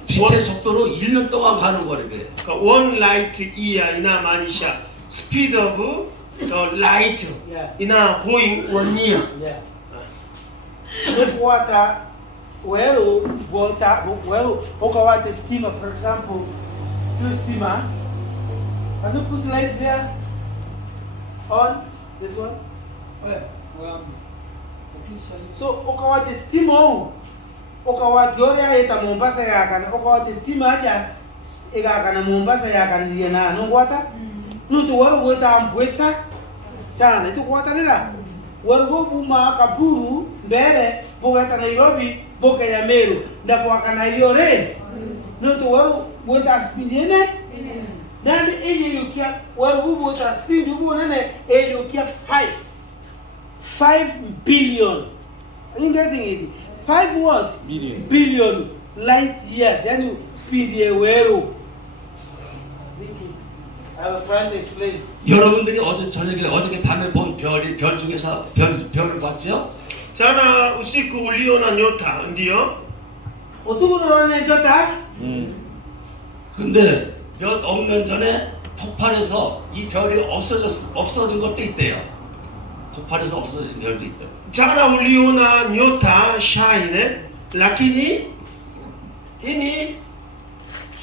빛의 속도로 1년 동안 가는 거래요. One light year inamaanisha speed of the light ina going 1 year. Yeah. Water, water, steamer, for example, your steamer. Can you put light there? On this one? So, okawate steamer, okawate yore aita Mombasa yakana, okawate steamer aja igakana Mombasa yakana liena nongwata. Nutu waro weta ampwesa sana itu kuwata nila. Waro buma Kapuru mbere bogata Nairobi boka ya Meru na boka na yore. Nutu waro weta spinene. Nani eje yukia waro weta spin dubu nene eje yukia 5 billion Are you getting it? 5 what? Billion. Billion light years. Yani speed ye wero. I was trying to explain. 여러분들이 어저께 밤에 본 별 중에서 별을 봤지요? Jana usiku uliona nyota, ndio? 어떻게 너네 졌다? 근데 몇 억 년 전에 폭발해서 이 별이 없어진 것도 있대요. 폭발해서 없어진 별도 있대요. Jana uliona nyota shine, lakini ini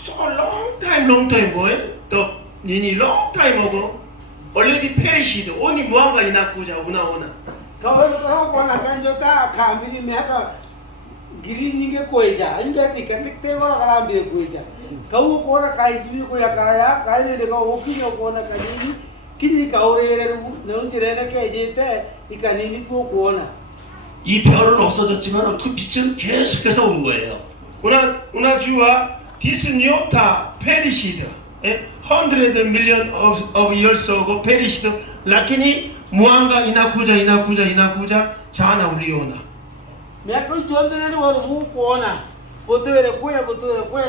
so long time boy. The nini long time ago already perished. Only mwanga inakuja unaona. Kau kau nak jota kami ni mereka giri ni ke koisa. Ayu kati katik te wala kala ambil koisa. Kau kau nak kai jibi koya karaya kai ni deka oki ni kau nak kai kini kau re nung cire nak kai jete ikan ini tu kau na. 이 별은 없어졌지만 그 빛은 계속해서 온 거예요. Unajua this nyota perished. 100 million of years ago perished. Lakini mwanga inakuja jana uliona. Mereka jual tu ni orang bu kau na. Betul koya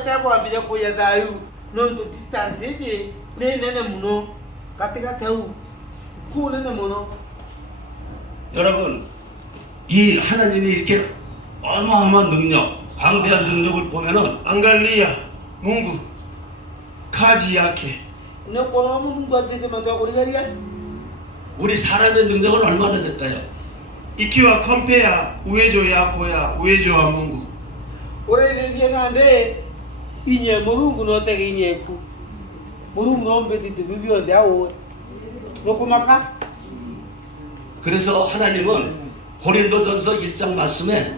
tapi ambil koya dayu nonton distance je. Nene muno katika tahu. Ku nene muno. 여러분, 이 하나님이 이렇게 어마어마한 능력, 광대한 능력을 보면은 Angalia Mungu kazi yake. Ne kono mu buat dia mata origaria. 우리 사람의 능력은 얼마나 될까요? Ikiwa compare uwezo yako ya uwezo wa Mungu. Origaria ngande inye murungu no te inye ku. Murungu no mbeti tu bibio dawo. No kumaka. 그래서 하나님은 고린도전서 1장 말씀에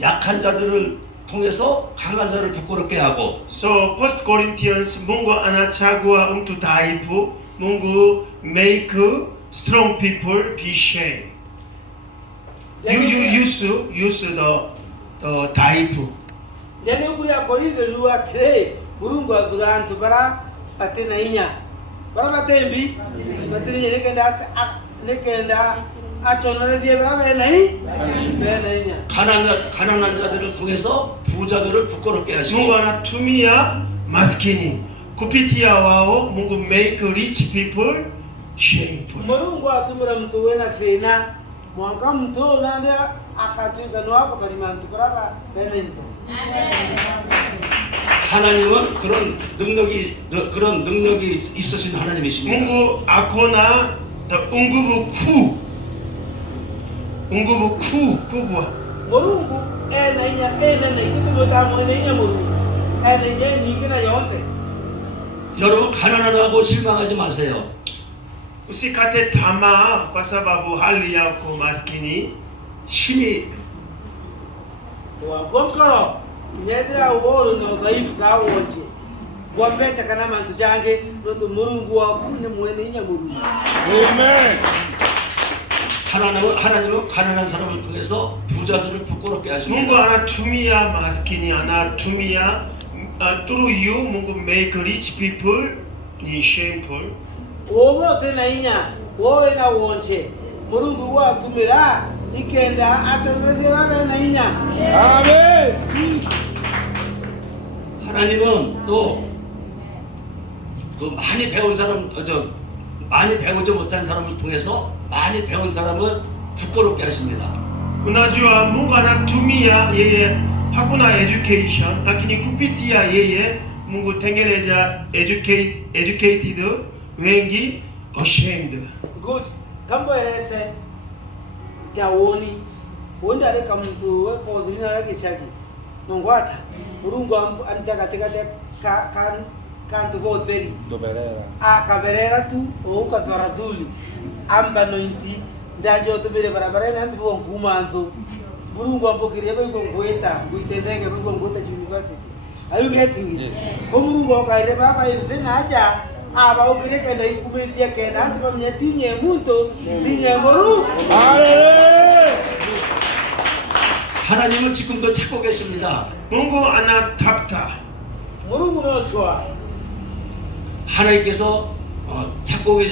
약한 자들을 통해서 강한 자를 부끄럽게 하고 So First Corinthians Mungu anachagua mtu dhaifu. Mungu make strong people be shame. You use the dhaifu. Jadi kuria Korinto luar tere murungu aduran tu bara atena inya. Bara batembi. Batenya ne kenda 아전에 뒤에 봐봐 나이 나이냐 가난한 자들을 통해서 부자들을 부끄럽게 하시고 Mungu anatumia maskini kupitia wao. Mungu make rich people shameful. Mungu atumira mtu wena fena mwanga mtu nande akatuika no hapo kalima mtu baraba benento. 하나님은 그런 능력이 있으신 하나님이십니다. Mungu akona the nguvu kubwa. Mungu nainya kitu mtamu nainya Mungu nainya nyingine yote. 여러분 가난하다고 실망하지 마세요. Usikate tamaa kwa sababu hali yako maskini. 힘이 Wagomkaro nyedra woro no dhaifu ka wote. Gombecha kana mantu jange ndo Mungu wa kune mwene nya Mungu. Amen. 하나님은 가난한 사람을 통해서 부자들을 부끄럽게 Mungu 하십니다. anatumia maskini, anatumia through you. Mungu make rich people ni shameful. Ogo tena inya wowe na wonche Mungu wa tumira ikenda atanezera na inya. Amen. 하나님은 또 그 많이 배우지 못한 사람을 통해서 많이 배운 사람을 부끄럽게 하십니다. Unajua Mungu anatumia yeye hakuna education, lakini kupitia yeye Mungu tengeneza educated wengi ashamed. Good. Kambo erese ya woni wonda re kamtu we ko dina ra kishaki nongwata Mungu antaka kan to go very Doberera. akaberera tu o ka toraduli amba nointi ndajo to bere barabara na ntu nguma anzo Mungu ampokiria ba ngweta ngwitendenge ba ngweta university. Are you getting it? Ko Mungu ka ire baba ire na aja aba ukire kenda ikumedia kenda antu bamnyatinye muntu ninye moru. Hallelujah. 하나님은 지금도 찾고 계십니다. Mungu anatafuta. Mungu no chwa. 하나님께서 찾고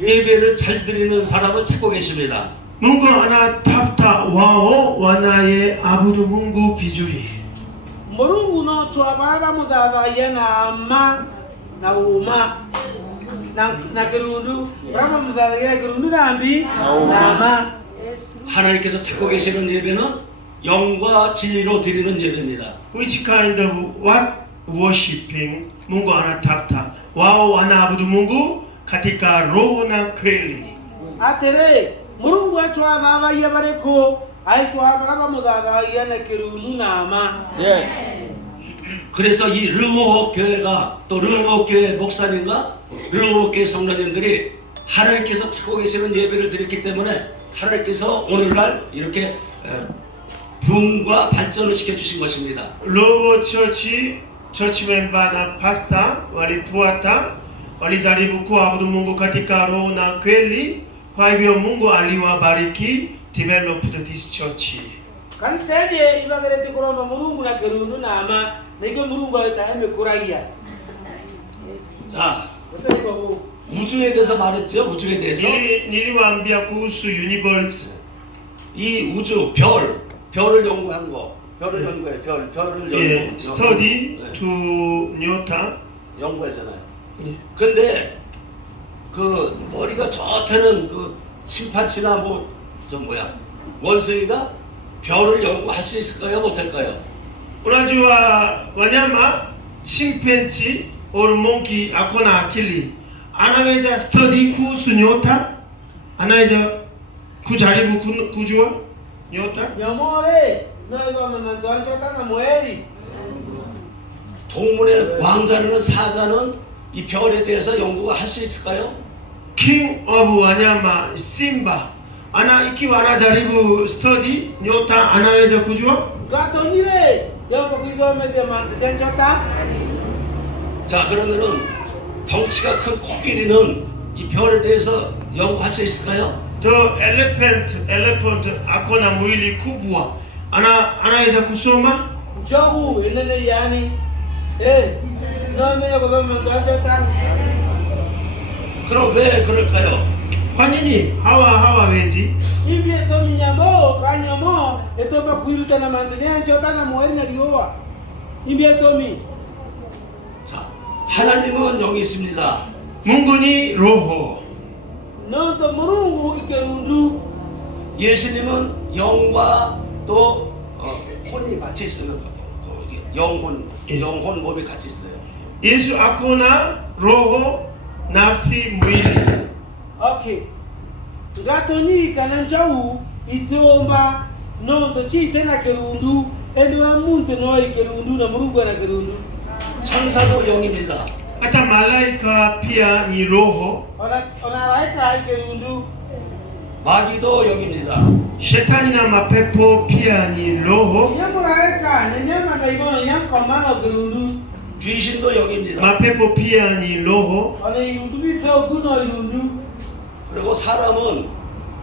예배를 잘 드리는 사람을 찾고 계십니다. Mungu anatafuta wao wanayeabudu Mungu vizuri. Murungu no twabara mudadhaya na ama na uma na kirundu rama mudadhaya kirundu nambi na ama. 하나님께서 찾고 계시는 예배는 영과 진리로 드리는 예배입니다. Which kind of what worshiping Mungu anatafuta wao wanaabudu Mungu katika roho na kweli. Atere Murungu atwadhaya bareko ai twabara mudadhaya na kirundu na ama. Yes. 그래서 이 르호옥 교회가 또 르호옥 교회 목사님과 르호옥 교회 성도님들이 하나님께서 찾고 계시는 예배를 드렸기 때문에 하나님께서 오늘날 이렇게 부흥과 발전을 시켜주신 것입니다. Roho church member na pastor walifuata walijaribu kuabudu Mungu katika roho na kweli. Kwa hivyo Mungu aliwabariki developed this church. Kanseje ibagerete kuromba Murungu na kirundu na ama nige Murungu ataeme kuragia. 자, Kutani babu. 우주에 대해서 말했죠. 우주에 대해서 Niliwaambia kuhusu universe. 이 우주 별을 연구한 거, 별을 연구해, 별을 예, 연구, study 네, to nyota. 연구하잖아요. 예. 근데 그 머리가 좋다는 그 심판치나 원숭이가 별을 연구할 수 있을까요? 못할까요? Unajua wanyama chimpanzee or monkey akona akili, anaweza study kuhusu nyota, anaweza kujaribu kujua nyota. Nyamore no iba manando anchota na moeri. 동물의 왕자라는 사자는 이 별에 대해서 연구가 할 수 있을까요? King of wanyama simba ikiwa anajaribu study nyota, anaweza kujua. Gato nire yambo kigome de mante anchota. 자, 그러면은 덩치가 큰 코끼리는 이 별에 대해서 연구할 수 있을까요? The elephant akona mwili kubwa, anaweza kusoma. Jogu enene yani no me yako manando anchota. 그럼 왜 그럴까요? Kwa nini hawa wengi? Ibie to minyamo kanyamo etoba kuiruta na mante anchota na moeri na rioa. Ibie to mi. 자, 하나님은 영이 있습니다. Mungu ni roho. No to Murungu ikerundu. 예수님은 영과 또 혼이 같이 있어요. 영혼 몸이 같이 있어요. Yesu akona roho, nafsi, mwili. Okay. Gato ni kananchau itomba no to chi tena kerundu endwa muntu no ikerundu na Murungu na kerundu. 천사도 영입니다. Hata malaika pia ni roho. Ona laika ikerundu. 마귀도 영입니다. Shetani na mapepo pia ni roho. Nyamo laika ne nyama na ibono nyam komano kerundu. 귀신도 영입니다. Mapepo pia ni roho. Ona irundu bitso kuno irundu. 그리고 사람은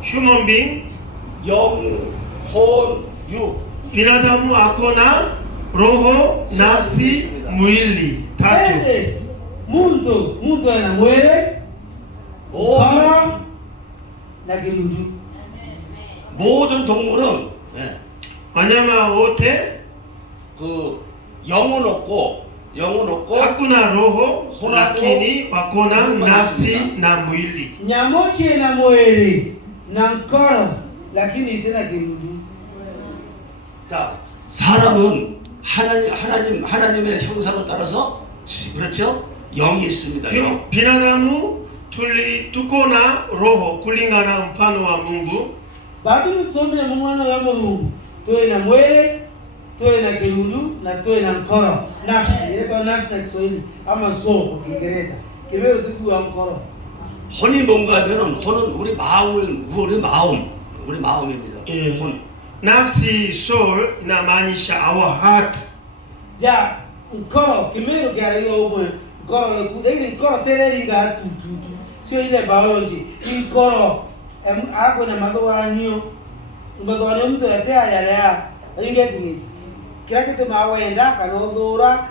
Human being, 영, 혼, 육 binadamu akona roho, nafsi, mwili. Tatu. Ende muntu ana mwere 모든 na kerundu. 모든 동물은 Wanyama wote 그 영은 없고 hakuna roho, lakini wakona nafsi na mwili. Nyamoche na mwere na nkoro lakini tena kerundu. 자, 사람은 하나님의 형상을 따라서 그렇죠? 영이 있습니다. 영. Binadamu tuko na roho kulingana mfano wa Mungu. Bado tusome na mwana wa Mungu. Toe na mwere, toe na kerundu na toe na nkoro. Nafsi, inaitwa nafsi na Kiswahili ama soul kwa Kiingereza. Kibero tuku wa nkoro. 혼이 뭔가 하면은 혼은 우리 마음입니다. 예. 혼. Nafsi, soul, inamaanisha our heart. Ja, nkoro kimero kia hiyo umo. Nkoro kudai nkoro tereringa tu. Sio ile biology. Nkoro ako na madhoanio. Madhoanio mtu yatea yalea. Are you getting it? Kila kitu mawenda kanodhura.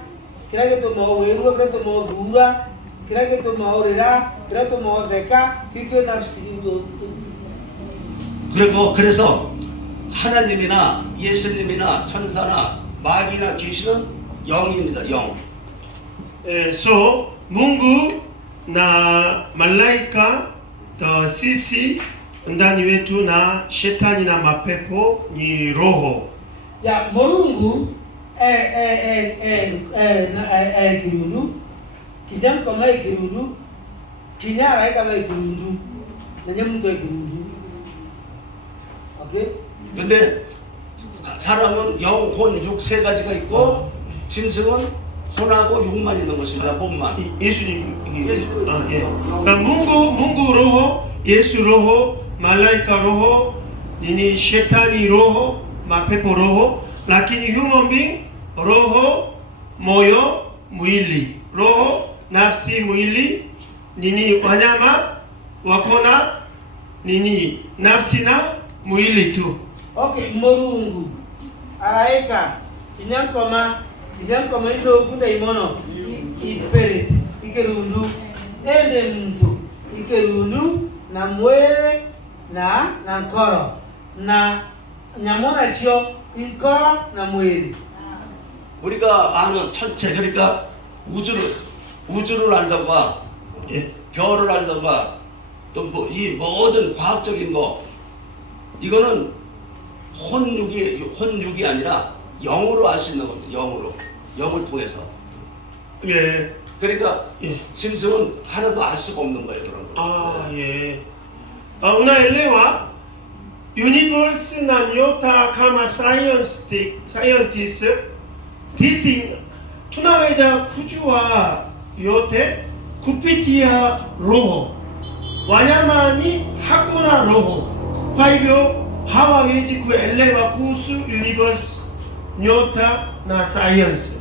Kila kitu maweru, kila kitu maudhura. Kila kitu maorera, kila kitu maodheka. Kiko nafsi. 그리고 그래서 하나님이나 예수님이나 천사나 마귀나 귀신은 영입니다. 영. So Mungu na malaika to sisi ndani wetu na shetani na mapepo ni roho. Ya Mulungu kirundu, kijam kama kirundu, kinyara kama kirundu, na nyamto kirundu. Okay? 근데 사람은 영, 혼, 육 세 가지가 있고 짐승은 혼하고 육만 있는 것입니다. 몸만. 예수님 예수. 아 예. 그러니까 문구 roho, 예수 roho, malaika roho, nini shetani roho, mapepo roho, lakini human being roho, moyo, mwili. Roho, nafsi, mwili, nini wanyama wakona nini nafsi na mwili tu. Okay, Mulungu araika kinyankoma ndo kunda imono spirit ikerundu ende mtu ikerundu na mwele na nkoro na nyamona chio inkoro na mwele. 우리가 아는 천체 그러니까 우주를 알다가 예. 별을 알다가 또 뭐 이 모든 과학적인 거 이거는 혼육이 아니라 영으로 알 수 있는 겁니다. 영을 통해서. 예. 그러니까 예. 짐승은 하나도 알 수가 없는 거예요. 그런 거. 아 예. unaelewa universe na nyota kama scientist tunaweza kujua yote kupitia roho. Wanyamani hakuna roho, kwa hivyo hawawezi kuelewa kuhusu universe, nyota na science.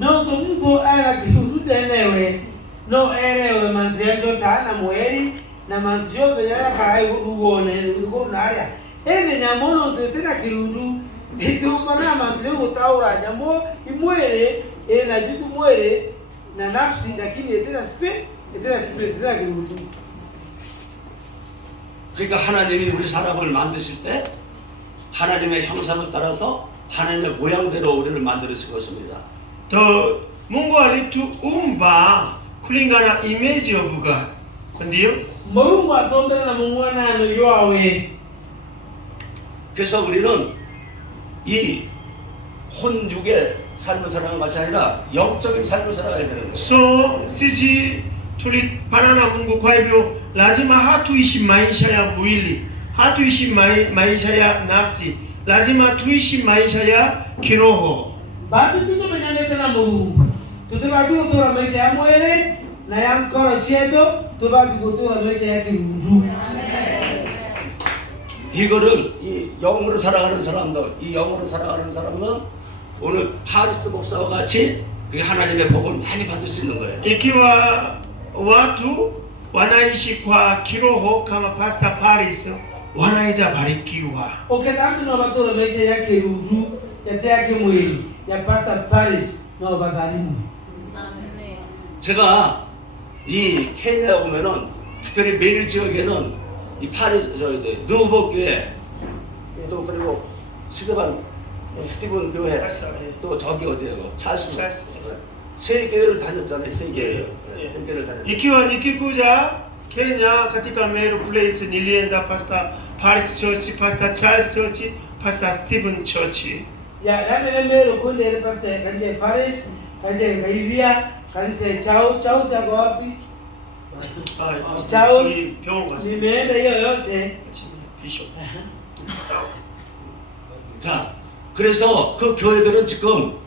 No to mtu ala kirundu delewe no elewe mantriajo ta na mwele na mantriajo ya kai uone unaria ene nyamono tena kirundu ndio maana mantriajo utaura nyamo imwele na jitu mwele na nafsi lakini tena spirit tena kirundu. 그러니까 하나님이 우리 사람을 만드실 때 하나님의 형상을 따라서 하나님의 모양대로 우리를 만들으실 것입니다. To Mungu alituumba kulingana image of God. Ndio? Mungu atombera na Mungu nano yoawe. 그래서 우리는 이 혼육의 삶을 살아가는 것이 아니라 영적인 삶을 살아가야 되는 거예요. So sisi tulipana Mungu, kwa hivyo lazima hatuishi maisha ya mwili, hatuishi maisha ya nafsi, lazima tuishi maisha ya kiroho. Batu tuto menyane na Mungu. Tutabaki kutora maisha ya mwele na ya mkoro cheto, tubaki kutora maisha ya kirundu. 이거를 이 영으로 살아가는 사람들 오늘 파리스 목사와 같이 그 하나님의 복을 많이 받을 수 있는 거예요. Ikiwa watu wanaishi kwa kiroho kama Pastor Paris, wanaweza barikiwa. Tanto no batora maisha ya kirundu, ya yake mwili, ya Pastor Paris no badalimu. 제가 이 케냐에 오면은 특별히 메리 지역에는 이 파리스 누보 교회 또 그리고 스티븐 교회 또 저기 어디예요? 찰스 세 교회를 다녔잖아요. 세 교회를 다녔어요. Ikiwa nikikuja Kenya katika Meru Place nilienda Pastor Paris Church, Pastor Charles Church, Pastor Stephen Church. Ya nane mero kunde ile Pastor kanje Paris, kanje kairia, kanje Charles ya wapi? Charles 병원 갔어요. nimeenda hiyo yote. 비숍. 자, 그래서 그 교회들은 지금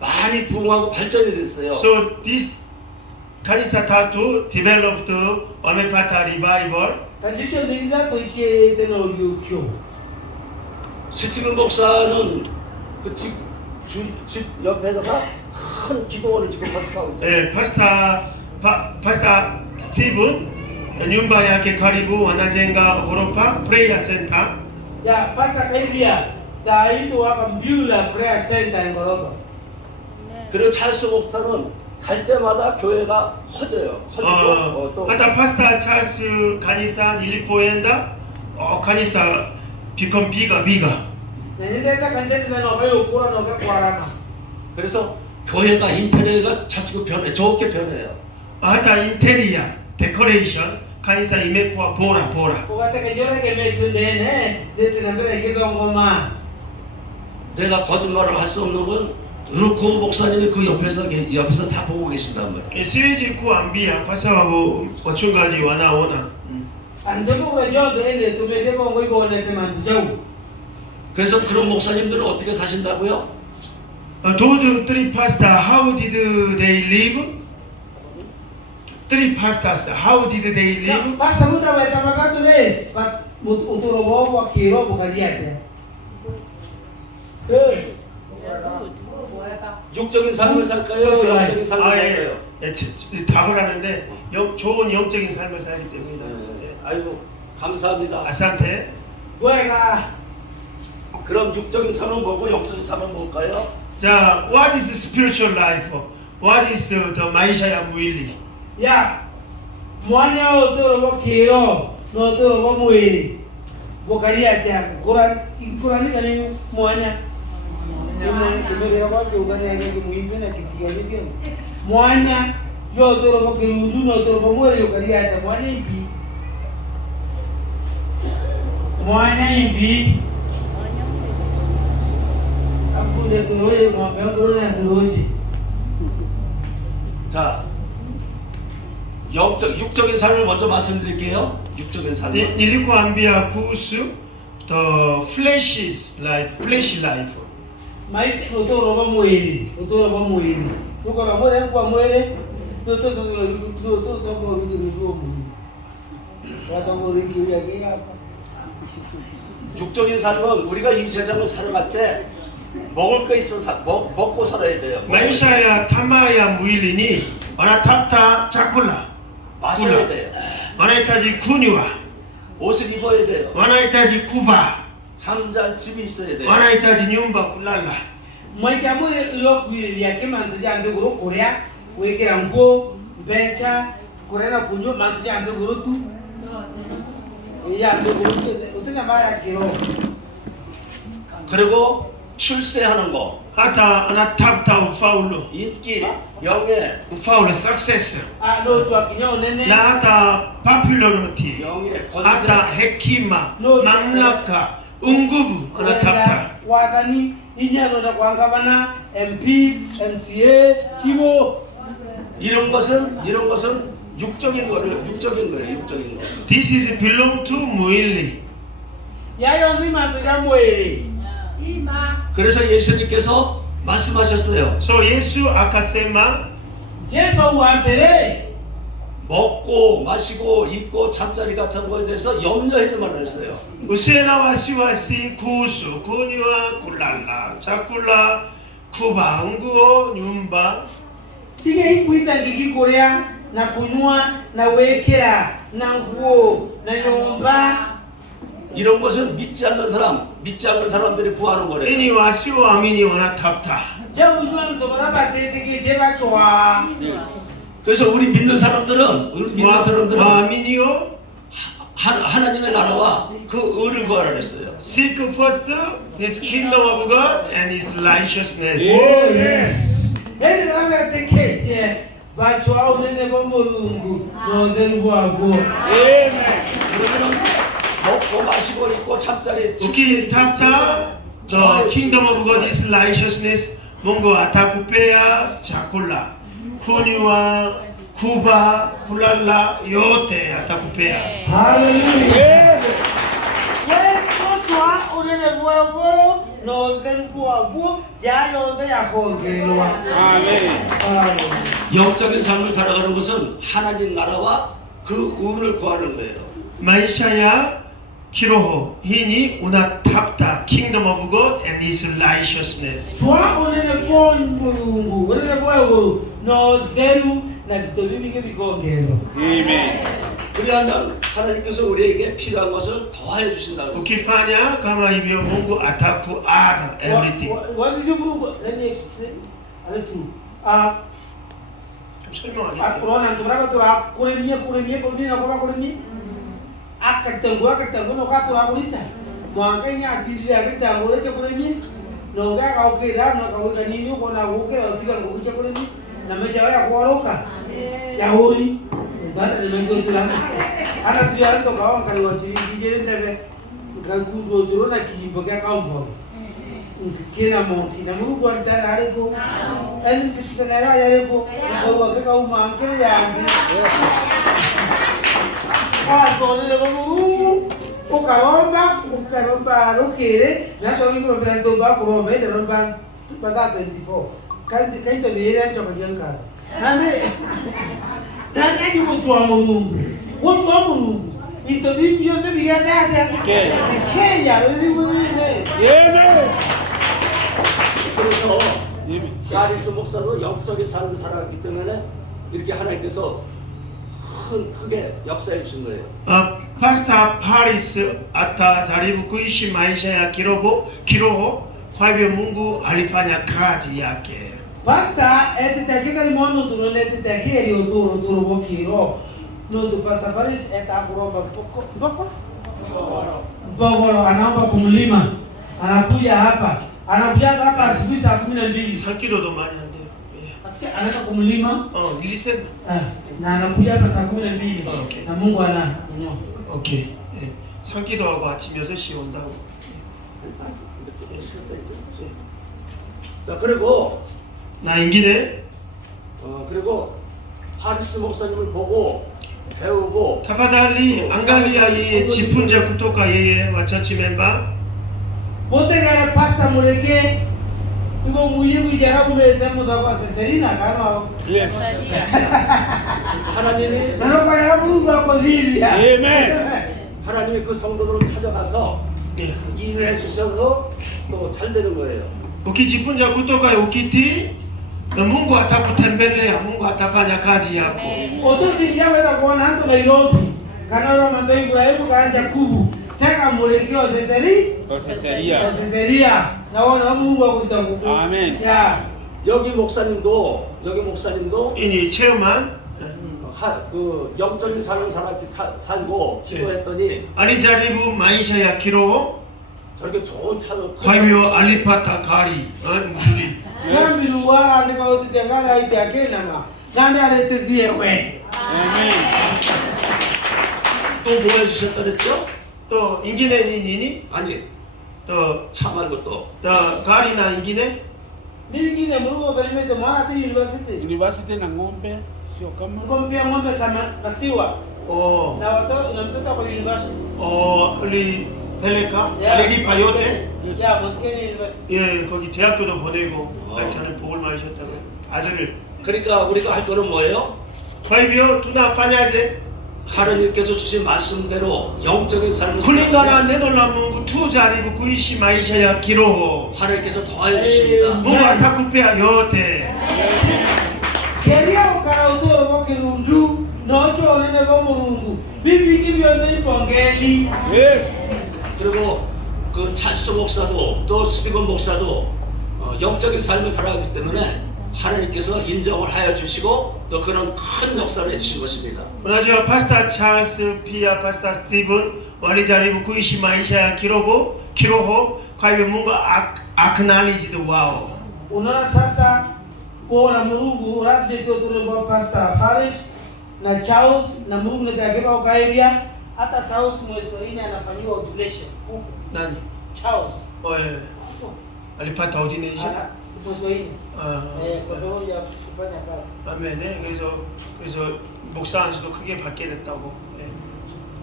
많이 부흥하고 발전이 됐어요. So this kanisa tatu developed Omepata revival. Kajicho nilida toichi teno yukyo. 스티븐 목사는 그 집 옆에다가 큰 기도원을 지금 건축하고 있어요. Pastor Stephen nyumba yake karibu wanajenga ghorofa prayer center. Ya Pastor kairia, daitu wakambiula prayer center ngoroba. 그리고 찰스 목사는 갈 때마다 교회가 커져요. 커지고 또 hata Pastor Charles kanisa nilipoenda kanisa become bigger. Na hindi ta kansen na no kayo kura no ka kwarama. 그래서 교회가 인테리어가 자꾸 변해 좋게 변해요. Hata interior decoration kanisa imekuwa bora. Kukata kanyora ke me tundene dete na mbele kidongoma. 내가 거짓말을 할 수 없는 건 루코 목사님이 그 옆에서 다 보고 계신단 말이에요. Siwezi kuambia kwa sababu wachungaji wanaona. Anjemo kwa jodo ende tumedemo ngoi bone te mantu. 그래서 그런 목사님들은 어떻게 사신다고요? Those three pastors, how did they live? Three pastors, how did they live? Basta muda weta magatu le, but uturobo wa kiro bukariate. 육적인 삶을 살까요? 영적인 삶을 살까요? 답을 하는데 좋은 영적인 삶을 살기 때문이다. 아이고 감사합니다. 아산테. Buega. 그럼 육적인 삶은 뭐고 영적인 삶은 뭘까요? 자, what is spiritual life? What is the maisha mwili? Ya. Mwanya uturobo kiro, no uturobo mwili. Bukariate. Kurani kani mwanya. Mwanya yo torobo kirudu no torobo mwere yo kariata mwanya impi. Mwanya impi. Abude toroye mwapengoro na toroje. 자, 육적인 삶을 먼저 말씀드릴게요. 육적인 삶. Nilikuambia kuhusu the fleshy life. Maiti no torobo mwere, no torobo mwere. Tukora mwere kwa mwere, no torobo mwere. Watango ringi yake hapa. 육적인 삶은 우리가 이 세상을 살아갈 때 먹을 거 있어 먹고 살아야 돼요. Maisha ya tamaa ya mwili ni wanatafuta chakula, 마셔야 돼요. wanahitaji kunywa, 옷을 입어야 돼요. wanahitaji kuvaa, 잠잘 집이 있어야 돼요. wanahitaji nyumba kulala. Maiti amure ilo kwiri yake mantuja ande guru korea, wekera nguo, becha, korena kunyo mantuja ande guru tu. Ya ande guru tu, utenya mara kiro. 그리고 출세하는 거, Hata anatafuta ufaulu, 인기, 영예, ufaulu success, Ah no chwa kinyo nene. na hata popularity, 영예, hata 권세. hekima, mamlaka, nguvu anatafuta. Wadhani inyano na kuangabana MP, MCA, chibo. 이런 것은 육적인 거예요. 육적인 거. This is belong to mwili. Yayo ni mantuja mwere. 그래서 예수님께서 말씀하셨어요. So Yesu akasema Jesu uantere. 먹고 마시고 입고 잠자리 같은 거에 대해서 염려하지 말라 했어요. usiwe na wasiwasi kuhusu kunywa, kulala, chakula, kuvaa nguo, nyumba. Tige ikuita kiki korea na kunywa na wekera na nguo na nyumba. 이런 것은 믿지 않는 사람들이 구하는 거래요. Ini wasioamini wanatafuta. Je ujua mtobara batete ki deba chwa. 그래서 우리 믿는 사람들은 Waaminio 하나님의 나라와 그 의를 구하라 그랬어요. seek first His kingdom of God and His righteousness. Oh yes. Eni kama teke ye ba chwa unene ba mulungu no deru abo. 그러면 먹고 마시고 입고 잠자리 Ukitafuta the kingdom of God is righteousness, Mungu atakupea chakula, kunywa, kuvaa, kulala, yote atakupea. Hallelujah. Wewe chwa unene bo no deru abo ya yo de yakongelwa. Amen. 영적인 삶을 살아가는 것은 하나님 나라와 그 의를 구하는 거예요. Maisha ya kiroho hii ni unatafuta kingdom of God and His righteousness. Chwa unene bon mulungu unene bo no deru na bitobi bige bikongelwa. 그리하면 하나님께서 우리에게 필요한 것을 더해 주신다 그랬어요. Ukifanya kama hivyo, Mungu atakuadd everything. What did you prove? Let me explain a little. Corona, tu berapa tu? Kuremia na kau kuremia. Akak tergua no kau tu aku nita. Mwanganya tiri agita ngore chakuremi. Nonga kaukira na kauka ninyo kona uke otiga nguku chakuremi. Na mecha ya kuoroka. Ya holi. Ndana ni mengo tira. Ana tira to kawan kali wati dijere ndebe. Ngaku joro na kijimbo kya kaumbo. Kena monki na muru kwa tana areko. Ani sitanara yareko. Kwa kwa kauma kile yangi. Kone bamu ukaromba rokere na to ingo brando ba kuromba ida romba pada 24 kan to bere choma janka nane ani muchwa murungu into bibio de biya da Kenya ri muine Amen. 그래서 파리스 목사도 영적인 삶을 살아갔기 때문에 이렇게 하나님께서 크게 역사해 주신 거예요. Pastor Paris atajaribu kuishi maisha ya kiroho, kwa hivyo Mungu alifanya kazi yake. Pastor etitakika limono tunone etitakiri uturo bokiro no tu Pastor Paris etakuroba Bogoro anaomba kumlima, anakuja hapa asubuhi saa 12. Sakido do manya ndio. Asikia anaenda kumlima. Nilisema. Na anakuja hapa saa 12. Okay. Na Mungu ananyo. Okay. 사기도 하고 아침 6시에 온다고. 자 그리고 나 임기네. 그리고 하리스 목사님을 보고 배우고 타파달리 안갈리아의 지푼자 구토카 예예 와차치 멤버. Botegara pasta muleke ibo muyibu jara umete mudawa seserina kano. Yes. 하나님이 나는 거야 부르고 거리야. Amen. 하나님이 그 성도들을 찾아가서 예. 일을 해주셔서 또 잘 되는 거예요. Uki jifunza kutoka ukiti na Mungu atakutembelea, Mungu atafanya kazi yako. Otoki yawe ta kuona hanto Nairobi. Kanalo manto Ibrahimu kaanja kubu. Teka mulekeo seseria. Naona Mungu akutangu. Amen. Ya. 여기 목사님도 이니 체험한 그 영적인 삶을 살고 기도했더니 알리자리부 마이샤야 키로 저렇게 좋은 차로 과이며 알리파타 가리 무리 Kami luara ni kau tidak ada itu akhirnya mah. Nanti ada itu dia we. Amen. 또 뭐 해주셨다 그랬죠? 또 인기네 니니 아니 또 차 말고 또 가리나 인기네 Ni gini mulu kau terima itu mana tu university. University na ng'ombe sio kama Kompia ngombe sama masiwa. 오 Na mtoto kwa university. 우리 펠레카 알레기 바요테 Ya, mungkin university. 예 거기 대학교도 보내고 하여튼 복을 많이 줬다고 아들을 그러니까 우리가 할 거는 뭐예요? 과이며 두나 파냐제 하나님께서 주신 말씀대로 영적인 삶을 굴린가나 내돌라면 투자리부 구이시 마이샤야 기로 하나님께서 더하여 주십니다. 뭐가 타쿠페야 여테 Keria ukara utoro kwa kirundu. Nocho onene kwa murungu. Bibi kibyo ndoi pongeli. Yes. 그리고 그 찰스 목사도 또 스티븐 목사도 영적인 삶을 살아가기 때문에 하나님께서 인정을 하여 주시고 또 그런 큰 역사를 해주신 것입니다. 그나저나 파스타 찰스 피아 파스타 스티븐 와리자리부 구이시 마이샤야 기로호 과이며 뭔가 아크날리지도 와우 Unaona sasa kuona Mungu radhi tu tunaomba Pastor Faris na Charles na Mungu ndio ukairia hata Charles mwezi wa 4 anafanyiwa ordination huko. 나니 Charles. 예 알리파타 어디네 이제 Mwezi wa 4. Kwa sababu ya kufanya kazi. 아멘에 그래서 목사 안수도 크게 받게 됐다고 예.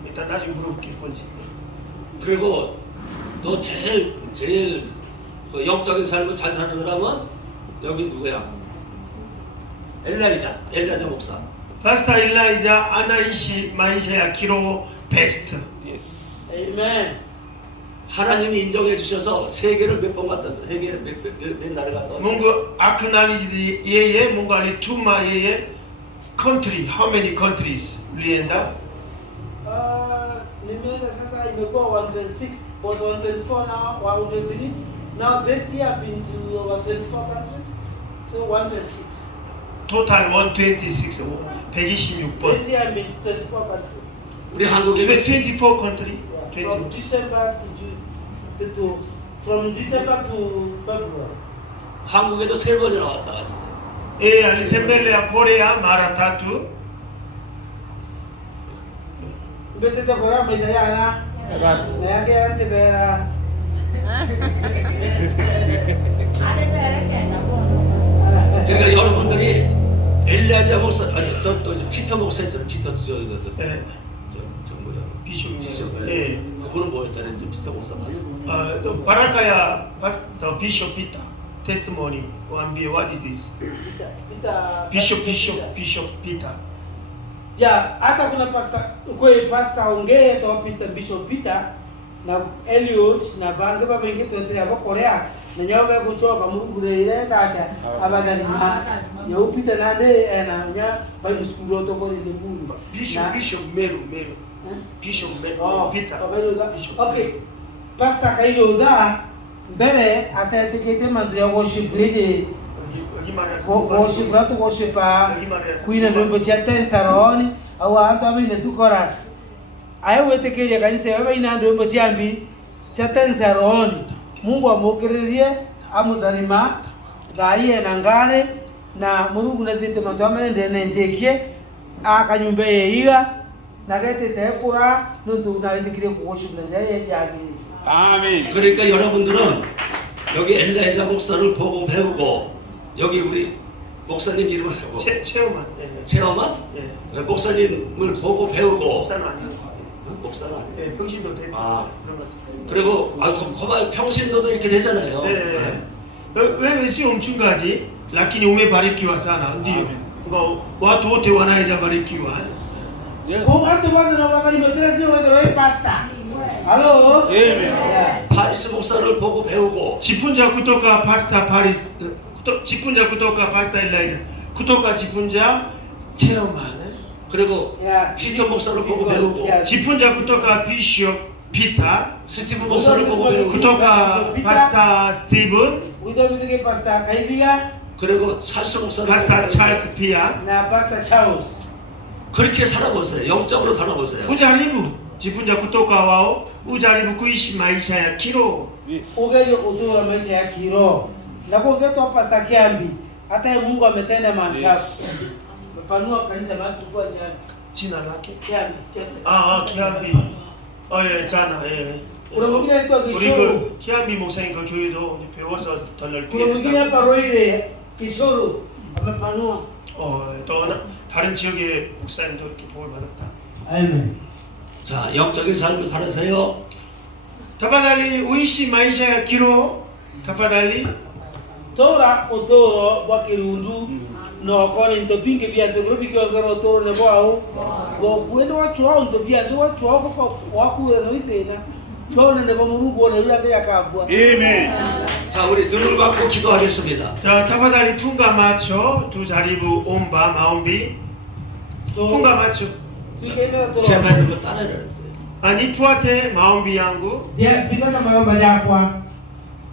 일단 나중에 물어볼게 뭔지 그리고 너 제일 그 영적인 삶을 잘 사는 사람은 여기 누구야? 엘라이자 목사. 파스타 일라이자 아나이시 마이샤야 기로 베스트 Yes. Amen. 하나님이 인정해 주셔서 세계를 몇 번 갔다 왔어. 세계 몇 나라 갔다 왔어. 뭔가 아크나리지 예예 뭔가 알리 투마 예예 country how many countries 리엔다 Nimeenda sasa imekuwa 126 was 124 now 123 now this year I've been to over 24 countries so 126 토탈 126 126번 this year I've been to 24 countries 우리 한국에 24 country from 20 December to June from December to February. 한국에도 3번이나 왔다 갔어요. E alitembelea Korea mara 3. Betete Korea metayana. Nayake ante bera. 그러니까 여러분들이 엘리야자 목사, 저 피터 목사 있잖아요. 피터 예. 저 뭐야? 비숍. 비숍. 예. 그분은 뭐였다는지 피터 목사 맞아요. 또 바랄까야 the Bishop Peter testimony. What is this? Bishop Peter. Ya, hata kuna pasta ongee to Bishop Peter na Eliot na bange ba bengi to ya Korea na nyawe kuchoka murugure ile tata abagani ma ya upita na de na nya ba muskulo to ko ile buru Bishop Meru. Bishop Meru. Peter. Bishop. Okay. Pasta kailo da mbele atatekete manzo ya worship ile worship rato worship kuina ndombo cia tensaroni au hata mine tu chorus ayo wetekeria kanisa wewe ina ndombo cia mbi cia tensaroni Mungu amokiririe amutharima thaiye na ngare na Mungu na thite manto amene ndene njekie akanyumba yeiga na gete tekura nundu na wetekeria ku worship na jaye jabi. Amen. 그러니까 여러분들은 여기 엘리야자 목사를 보고 배우고 여기 우리 목사님 이름을 하고 체험한. 체험한 예. 목사님을 보고 배우고 목사는 아니고. 목사는 아니에요. 예, 평신도 되고. 아. 그런 것 같아요. 그리고 거봐 평신도도 이렇게 되잖아요. 네. 왜 sio mchungaji lakini umebarikiwa sana ndio. Ngo watu wote wanaweza barikiwa. Yes. Kung ato ba na wakali madrasa mo dito pasta. Hello. Amen. Yeah. 파리스 목사를 보고 배우고 지fun자 kutoka pastor Paris 지fun자 kutoka pastor Elijah kutoka 지fun자 체험하는 그리고 Yeah. 피터 목사를 보고 배우고 Yeah. 지fun자 kutoka Bishop Peter 스티브 목사를 보고 배우고 kutoka pastor Stephen Udah betul pasta Kaibigan 그리고 찰스 목사를 pastor 보고 Charles Pia na pasta Charles. 그렇게 살아보세요. 영적으로 살아보세요. ujaribu jifunza kutoka wao ujaribu kuishi maisha ya kiroho. Yes. Ugeyo utoa maisha ya kiroho. Na kwa geto pasta Kiambi hata Mungu ametenda maajabu. Yes. Mepanua kanisa la kwa jana. jina lake Kiambi, just. Kiambi. 예, jana Kuna mwingine anaitwa 우리 Kishoro. 그 키암비 목사님 그 교회도 배워서 더 넓게 Kuna mwingine hapa Roire Kishoro amepanua. 또 다른 지역의 목사님도 이렇게 복을 받았다. Amen. 자, 영적인 삶을 살아세요. tafadhali uishi maisha ya kiroho tafadhali. Tora otoro bakirundu no koni ntopinge bia tegro bikyo garo toro ne boao bo kwendo wa chwa ntopia ndo wa chwa ko wa ku no itena chwa ne bo muru go ne ya ya kabwa. Amen. 자, 우리 눈을 감고 기도하겠습니다. 자, tafadhali funga macho tujaribu omba maombi. funga macho. Tukenda toro 제 말을 따라해라 그랬어요. nifuate maombi yangu. dia pikana maomba yakwa.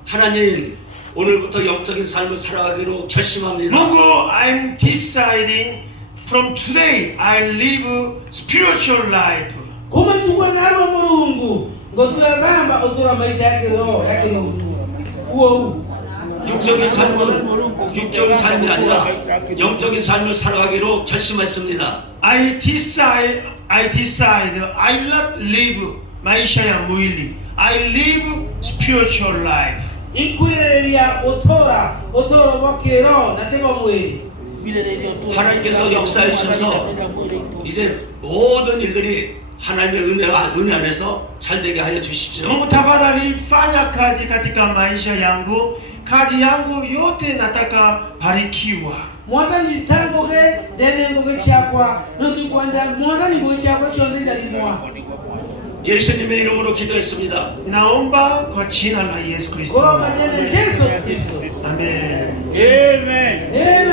하나님, 오늘부터 영적인 삶을 살아가기로 결심합니다. Mungu, I'm deciding from today I live spiritual life. Koma tukwa nalo Mungu ngotura gamba otora maisha yake roho uo 육적인 삶은 육적인 삶이 아니라 영적인 삶을 살아가기로 결심했습니다. I decide I not live maisha ya mwili. I live spiritual life. inquireria otora wake roho na tema mwili vile ndio 하나님께서 역사해 주셔서 이제 모든 일들이 하나님의 은혜 안에서 잘 되게 하여 주십시오. Mungu tafadhali fanya kazi katika maisha yangu. Kazi yangu yote nataka barikiwa. mwadhani tangoge dene ngoge chakwa ndio kwenda mwadhani ngoge chakwa chonde dalimwa 예수님의 이름으로 기도했습니다. Naomba kwa jina la Yesu Kristo. kwa majina ya Yesu Kristo. Amen. Amen. Amen.